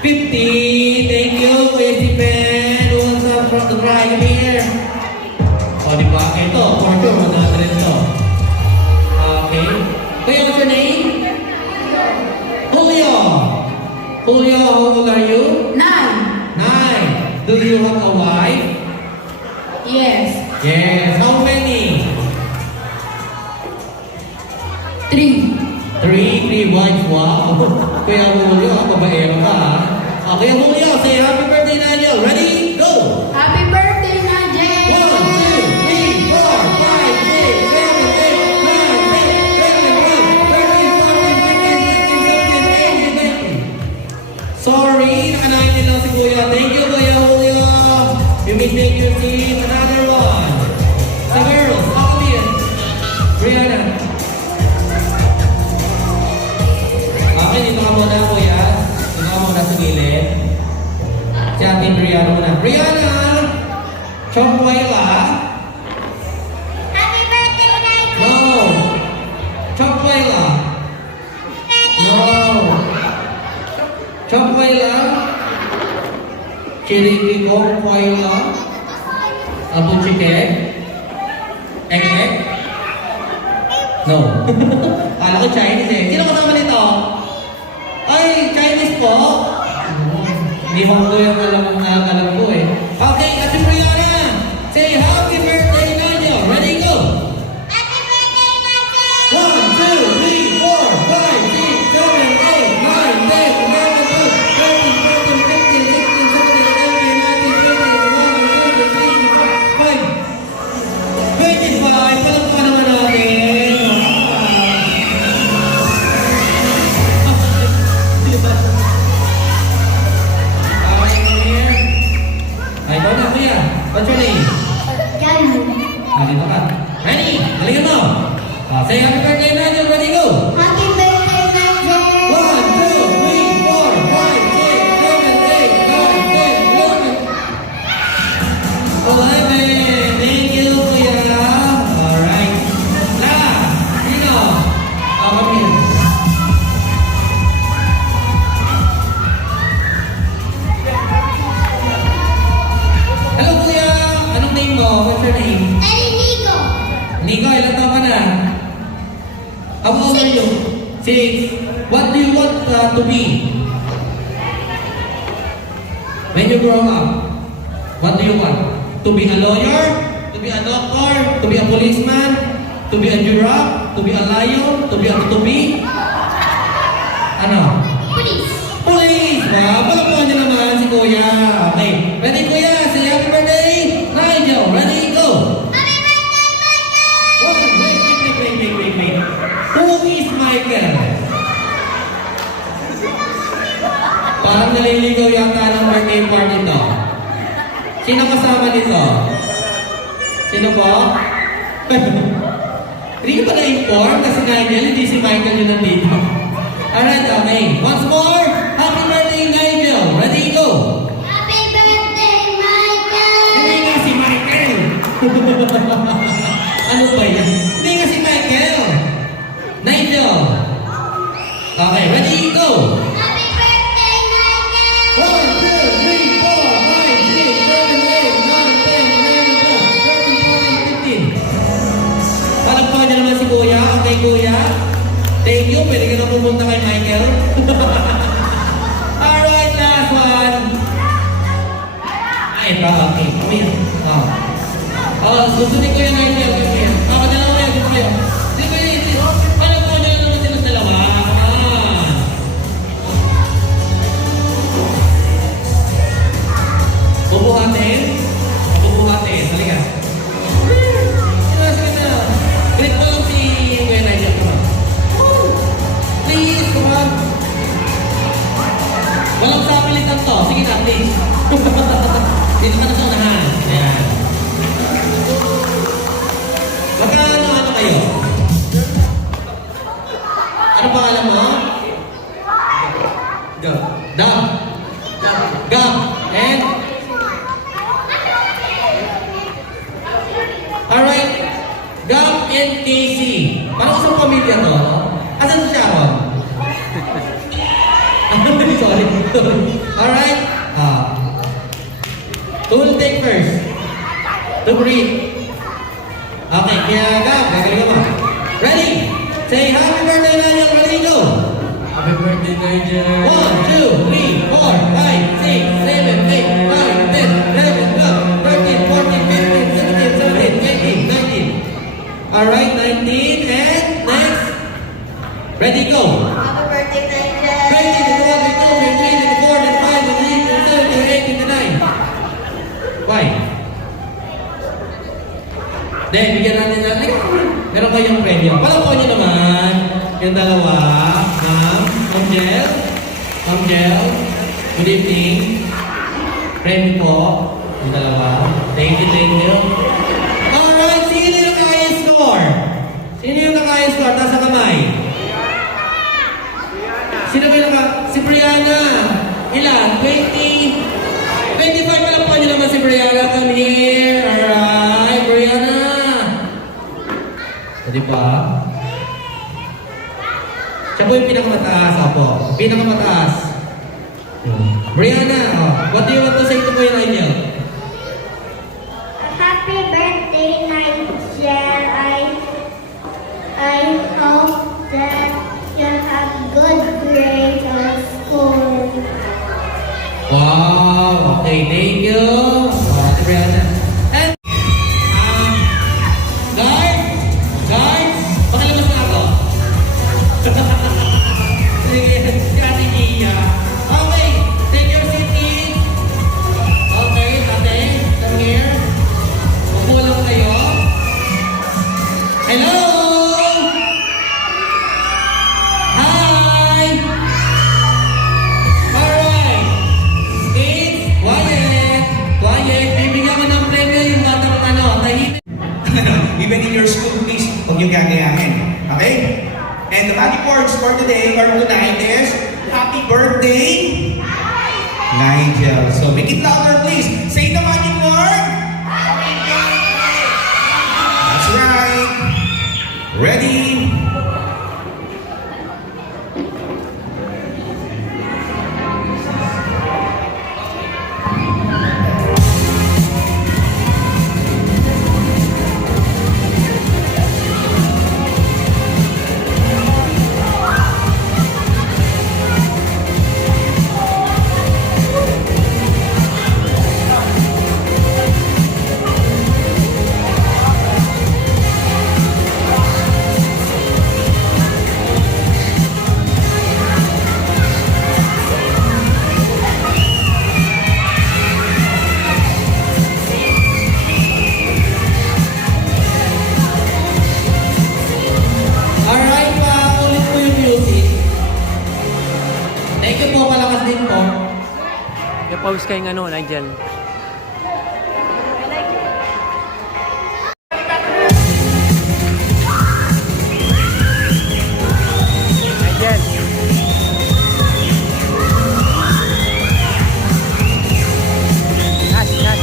50. Thank you, Kuya Stephen. Who wants up from the bride here? O, di ba? Ito, for sure, mag-100 ito. Okay. Kuya, what's your name? Julio. Julio, how old are you? 9. 9. Do you have a wife? Yes. Yes. How many? 3. 3 wives. Wow. Kuya Julio, babaero ka ha? Kuya Julio, say happy birthday, Nigel. Ready? Go! Happy birthday, Nigel! 1, 2, 3, 4, 5, 6, 7, 8, 9, 10, 11, 12, 13, 14, 15, 16, 17, 18, 19. Sorry, naka-19 lang si Kuya. Thank you, Kuya Julio. You may take your seat. Another one. The girls, come here. Brianna. Okay, dito ka muna, Kuya. Dito ka muna sa gilid. Si Ate Brianna muna. Brianna! Chokwaila? Happy birthday, Nigel! No. Chokwaila? No. Chokwaila? Chiriki ko, kwaila? Abu chicken? Egg? No. Kala ko Chinese eh. Sino kasama nito? Ay, Chinese po? Hindi mo ko yung alam ko eh. Okay, Ate Brianna, say happy birthday, Nigel. Ready, go! Happy birthday, Nigel! 1, 2, 3, 4, 5, 6, 7, 8, 9, 10, 11, 12, 13, 14, 15, 16, 17, 18, 19, 20, 21, 22, 23, 24, 25. 25, palagpakan naman natin. Okay, here. What's your name? Jalu. Dito ka. Ready? Galingan mo. Say happy birthday, Nigel. Ready, go. Happy birthday, Nigel. 1, 2, 3, 4, 5, 6, 7, 8, 9, 10, 11. 11. Thank you, Kuya. Alright. Last. Sino? Come here. Hello, Kuya. Anong name mo? What's your name? Nico. Nico, ilan taon ka na? How old are you? 6. What do you want to be? When you grow up, what do you want? To be a lawyer? To be a doctor? To be a policeman? To be a giraffe? To be a lion? To be a tutubi? Ano? Police. Police! Wow! Palapuan niyo naman si Kuya. Okay. Ready, Kuya? Say happy birthday! Nigel, ready, go! Happy birthday, Michael. Wait. Who is Michael? Parang naliligaw yata ng birthday party to. Sino kasama nito? Sino po? Hindi ka pa na-inform kasi Nigel, hindi si Michael yun nandito. Alright, okay. Once more, happy birthday, Nigel. Ready, go! Happy birthday, Michael. Hindi nga si Michael! Ano ba yan? Hindi nga si Michael! Nigel! Okay, ready, go! Happy birthday, Michael. 1, 2, 3, 4, 5, 6, 7, 8, 9, 10, 11, 12, 13, 14, 15. Palagpakan niya naman si Kuya. Okay, Kuya. Thank you. Pwede ka na pumunta kay Michael. Alright, last one. Ay, ito. Okay. Kuya. Susunod ko yan, Nigel. Dalawa kayo. Dito kayo. Dito. Palagpakan niya naman silang dalawa. Bubuhatin. Halika. Sige na. Greet mo lang si Kuya Nigel. Come on. Please, come on. Walang sapilitan to. Sige na, please. Dito ka na sa unahan. Ayan. Magkano kayo? Ano pangalan mo? Gab. And? Alright. Gab and Casey. Parang isang pamilya to, no? Asan si Sharon? Sorry. Alright. Who will take first? To breathe. Okay, kaya Gab, gagawin mo. Ready? Say happy birthday, Nigel. Ready, go. Happy birthday, Nigel. 1, 2, 3, 4, 5, 6, 7, 8, 9, 10, 11, 12, 13, 14, 15, 16, 17, 18, 19. Alright, 19. And next. Ready, go. Happy birthday, Nigel. 20, 21, 22, 23, 24, 25, 26, 27, 28, 29. Why? Then, bigyan natin natin. Meron kayong premyo. Palakpakan niyo naman yung dalawa. Ma'am Jel. Good evening. Premyo po. Yung dalawa. Thank you. Alright, sino yung naka-high score? Taas ang kamay. Sino ba yung si Brianna? Ilan? 20? 25 palakpakan niyo naman si Brianna. Come here. Alright, Brianna. Di ba? Siya po yung pinakamataas, apo. Pinakamataas. Brianna, what do you want to say to Kuya Nigel? Happy birthday, Nigel. I hope that you have good grades at school. Wow, okay, thank you. Ate Brianna. And, guard, pakilabas na ako. Sige, si Ate Gia. Okay, take your seat. yung gagayahin. Okay? And the magic words for today or tonight is Happy Birthday, Nigel. So make it louder, please. Say the magic word. That's right. Ready? Alright, ulit po yung music. Thank you po, malakas din po. I-pause kayo ng ano, Nigel. Nigel. Nas, nas.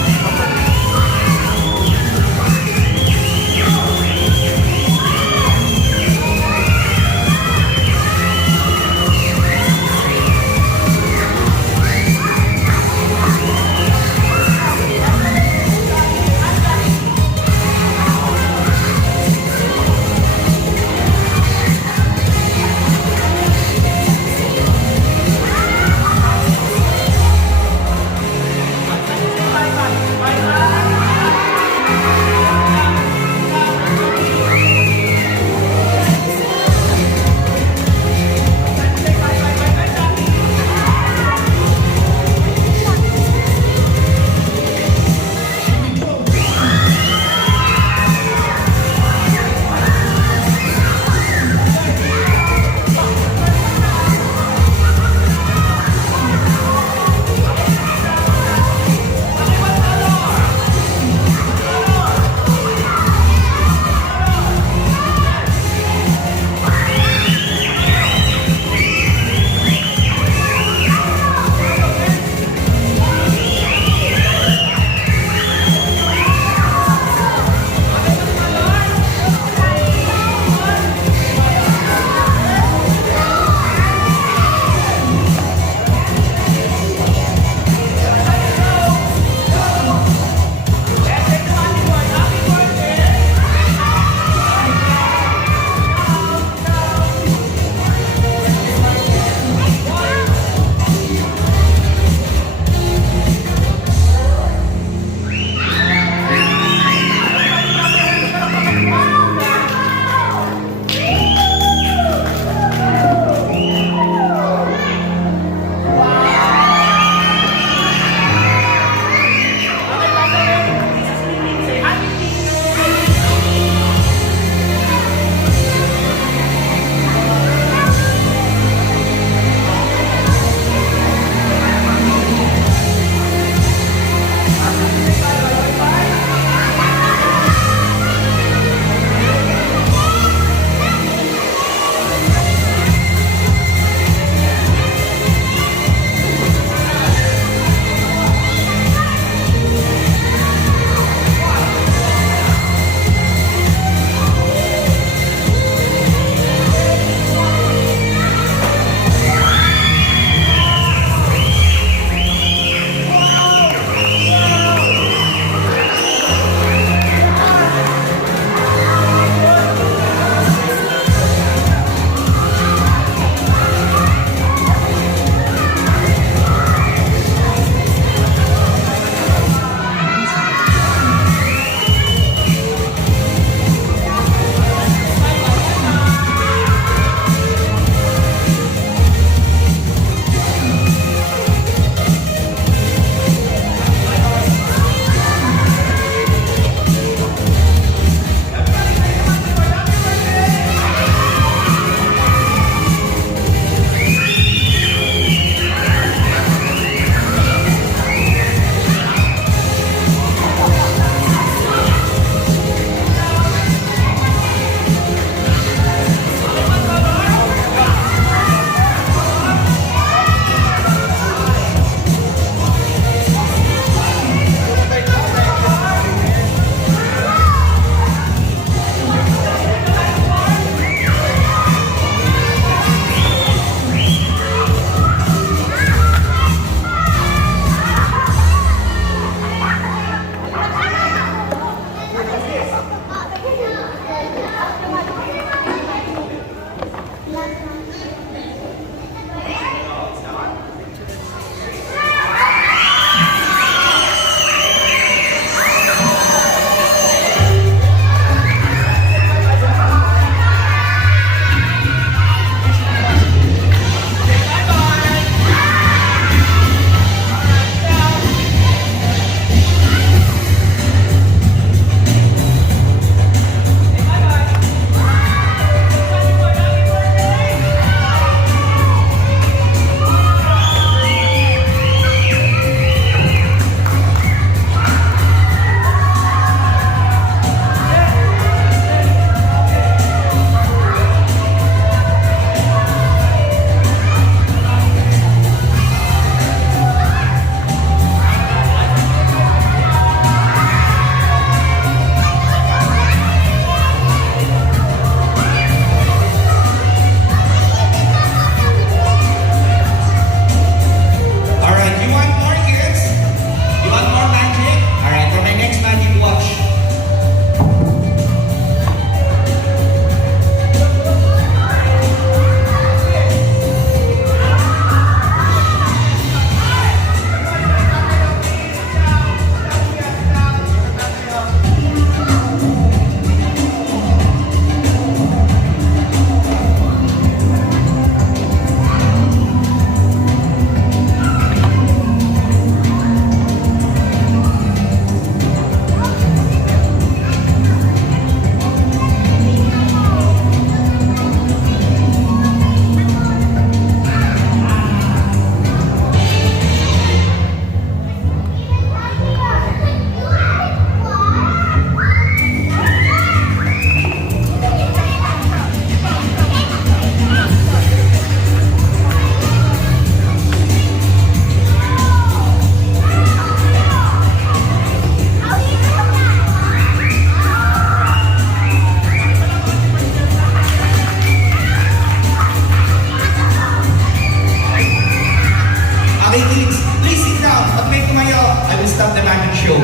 magic show.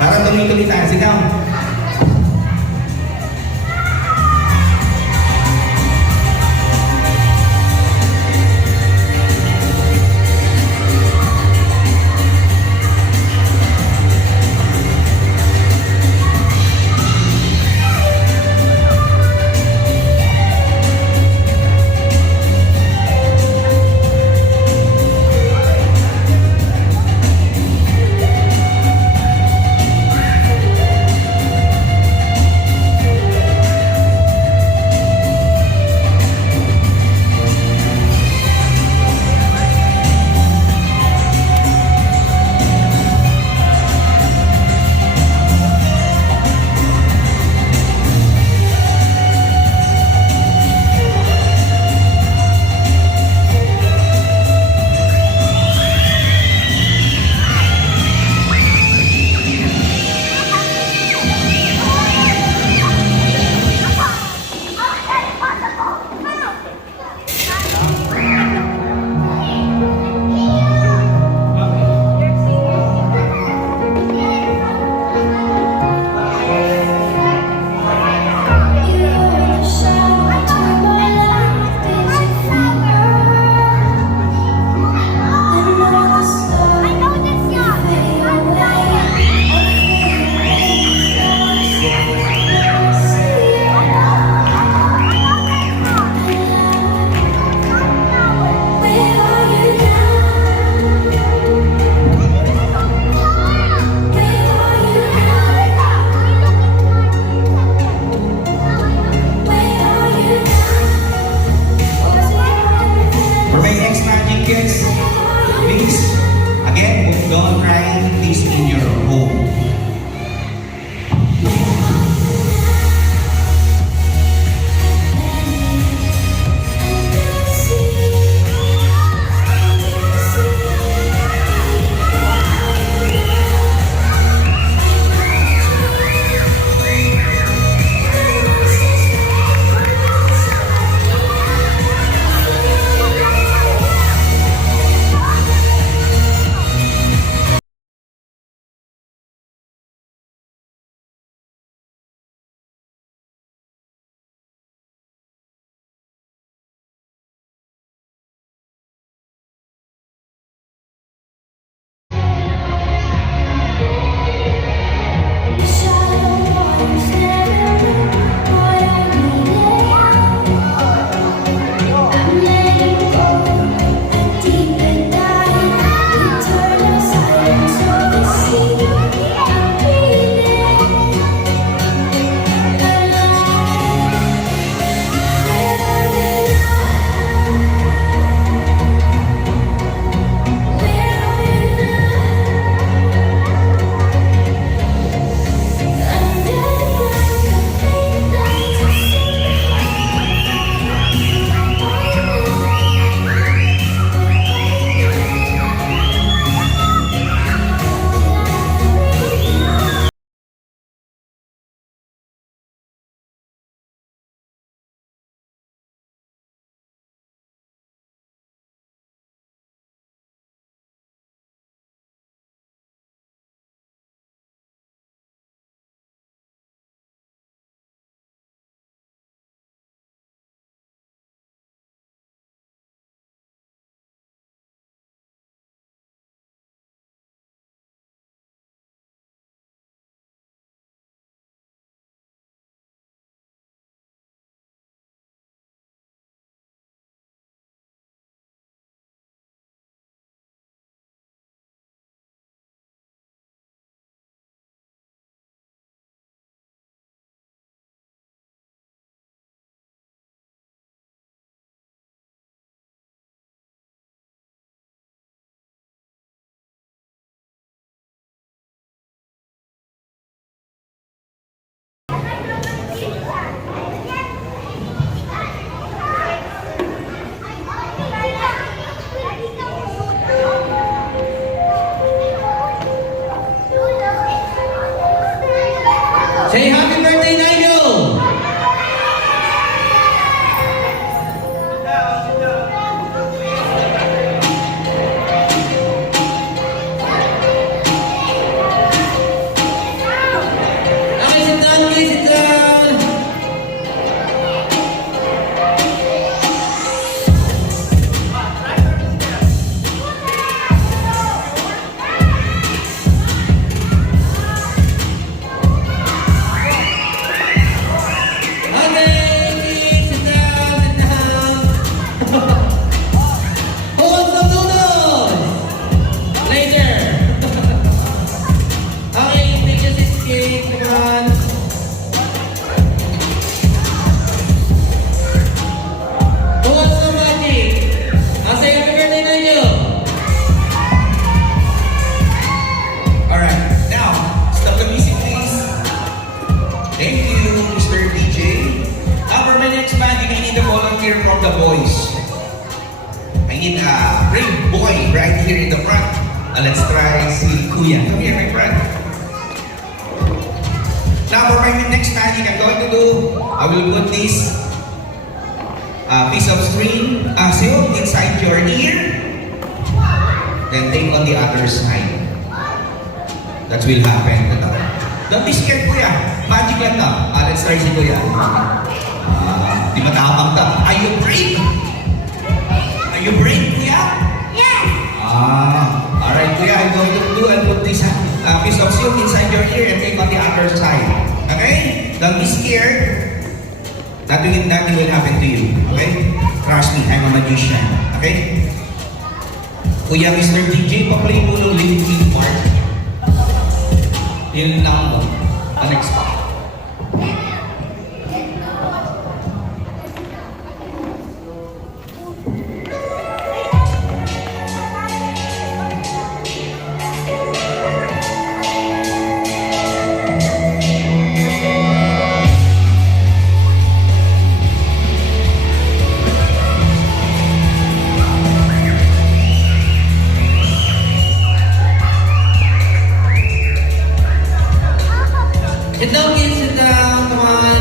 Parang tuloy-tuloy tayo. Sit down. For my ex-magic kids, please, again, don't try this in your home. Say happy birthday, Nigel! enjoy right here in the front. Let's try si Kuya. Come here, my friend. Now for my next magic, I'm going to do, I will put this piece of string, silk inside your ear. Then take on the other side. That will happen. Don't be scared, Kuya. Magic lang to. Let's try si Kuya. Di matapang to. Are you brave? Are you brave, Kuya? Yes! Alright, Kuya. I'm going to do and put this piece of silk inside your ear and take on the other side. Okay? Don't be scared. Nothing will happen to you. Okay? Trust me, I'm a magician. Okay? Kuya, Mr. DJ, pa-play mo ng Linkin Park. Yun lang mo. Unexpected. Sit down, kids. Sit down. Come on.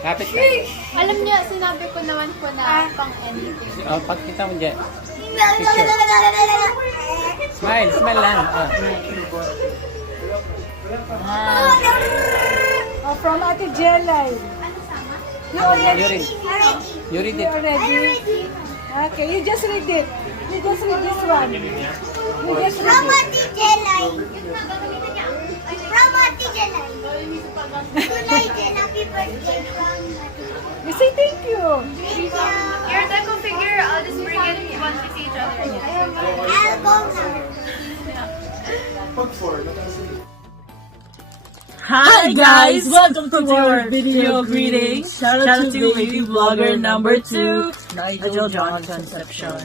Kapit ka. Alam niyo, sinabi ko naman po na pang-ending. Oh, pagkita mo dyan. Picture. Smile, smile lang. Oh, from Ate Jelay. You already? You read it. Ready? Okay, you just read it. You just read this one. You just read it. Ate Jelay. From Ate Jelay. Tonight and happy birthday from You say thank you. Your deco figure, I'll just bring it once we see each other again. I'll go now. Hi guys, welcome to our video greetings. Shout out to baby vlogger number 2, Nigel John Concepcion.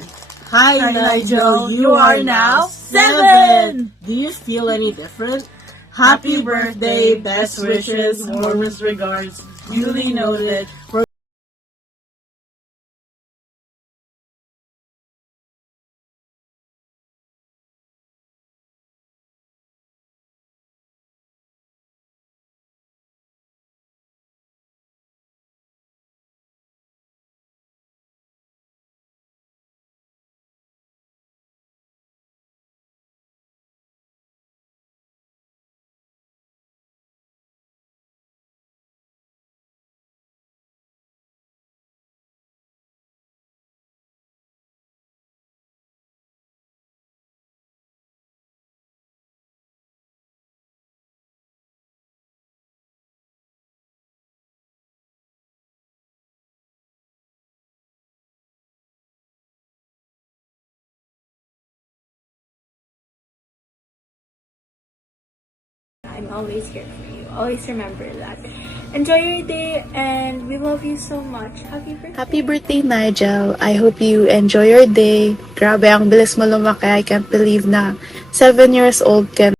Hi Nigel, you are now 7. Do you feel any different? Happy birthday, best wishes, warmest regards, duly noted. I'm always here for you. Always remember that. Enjoy your day and we love you so much. Happy birthday. Happy birthday, Nigel. I hope you enjoy your day. Grabe, ang bilis mo lumaki. I can't believe na 7 years old ka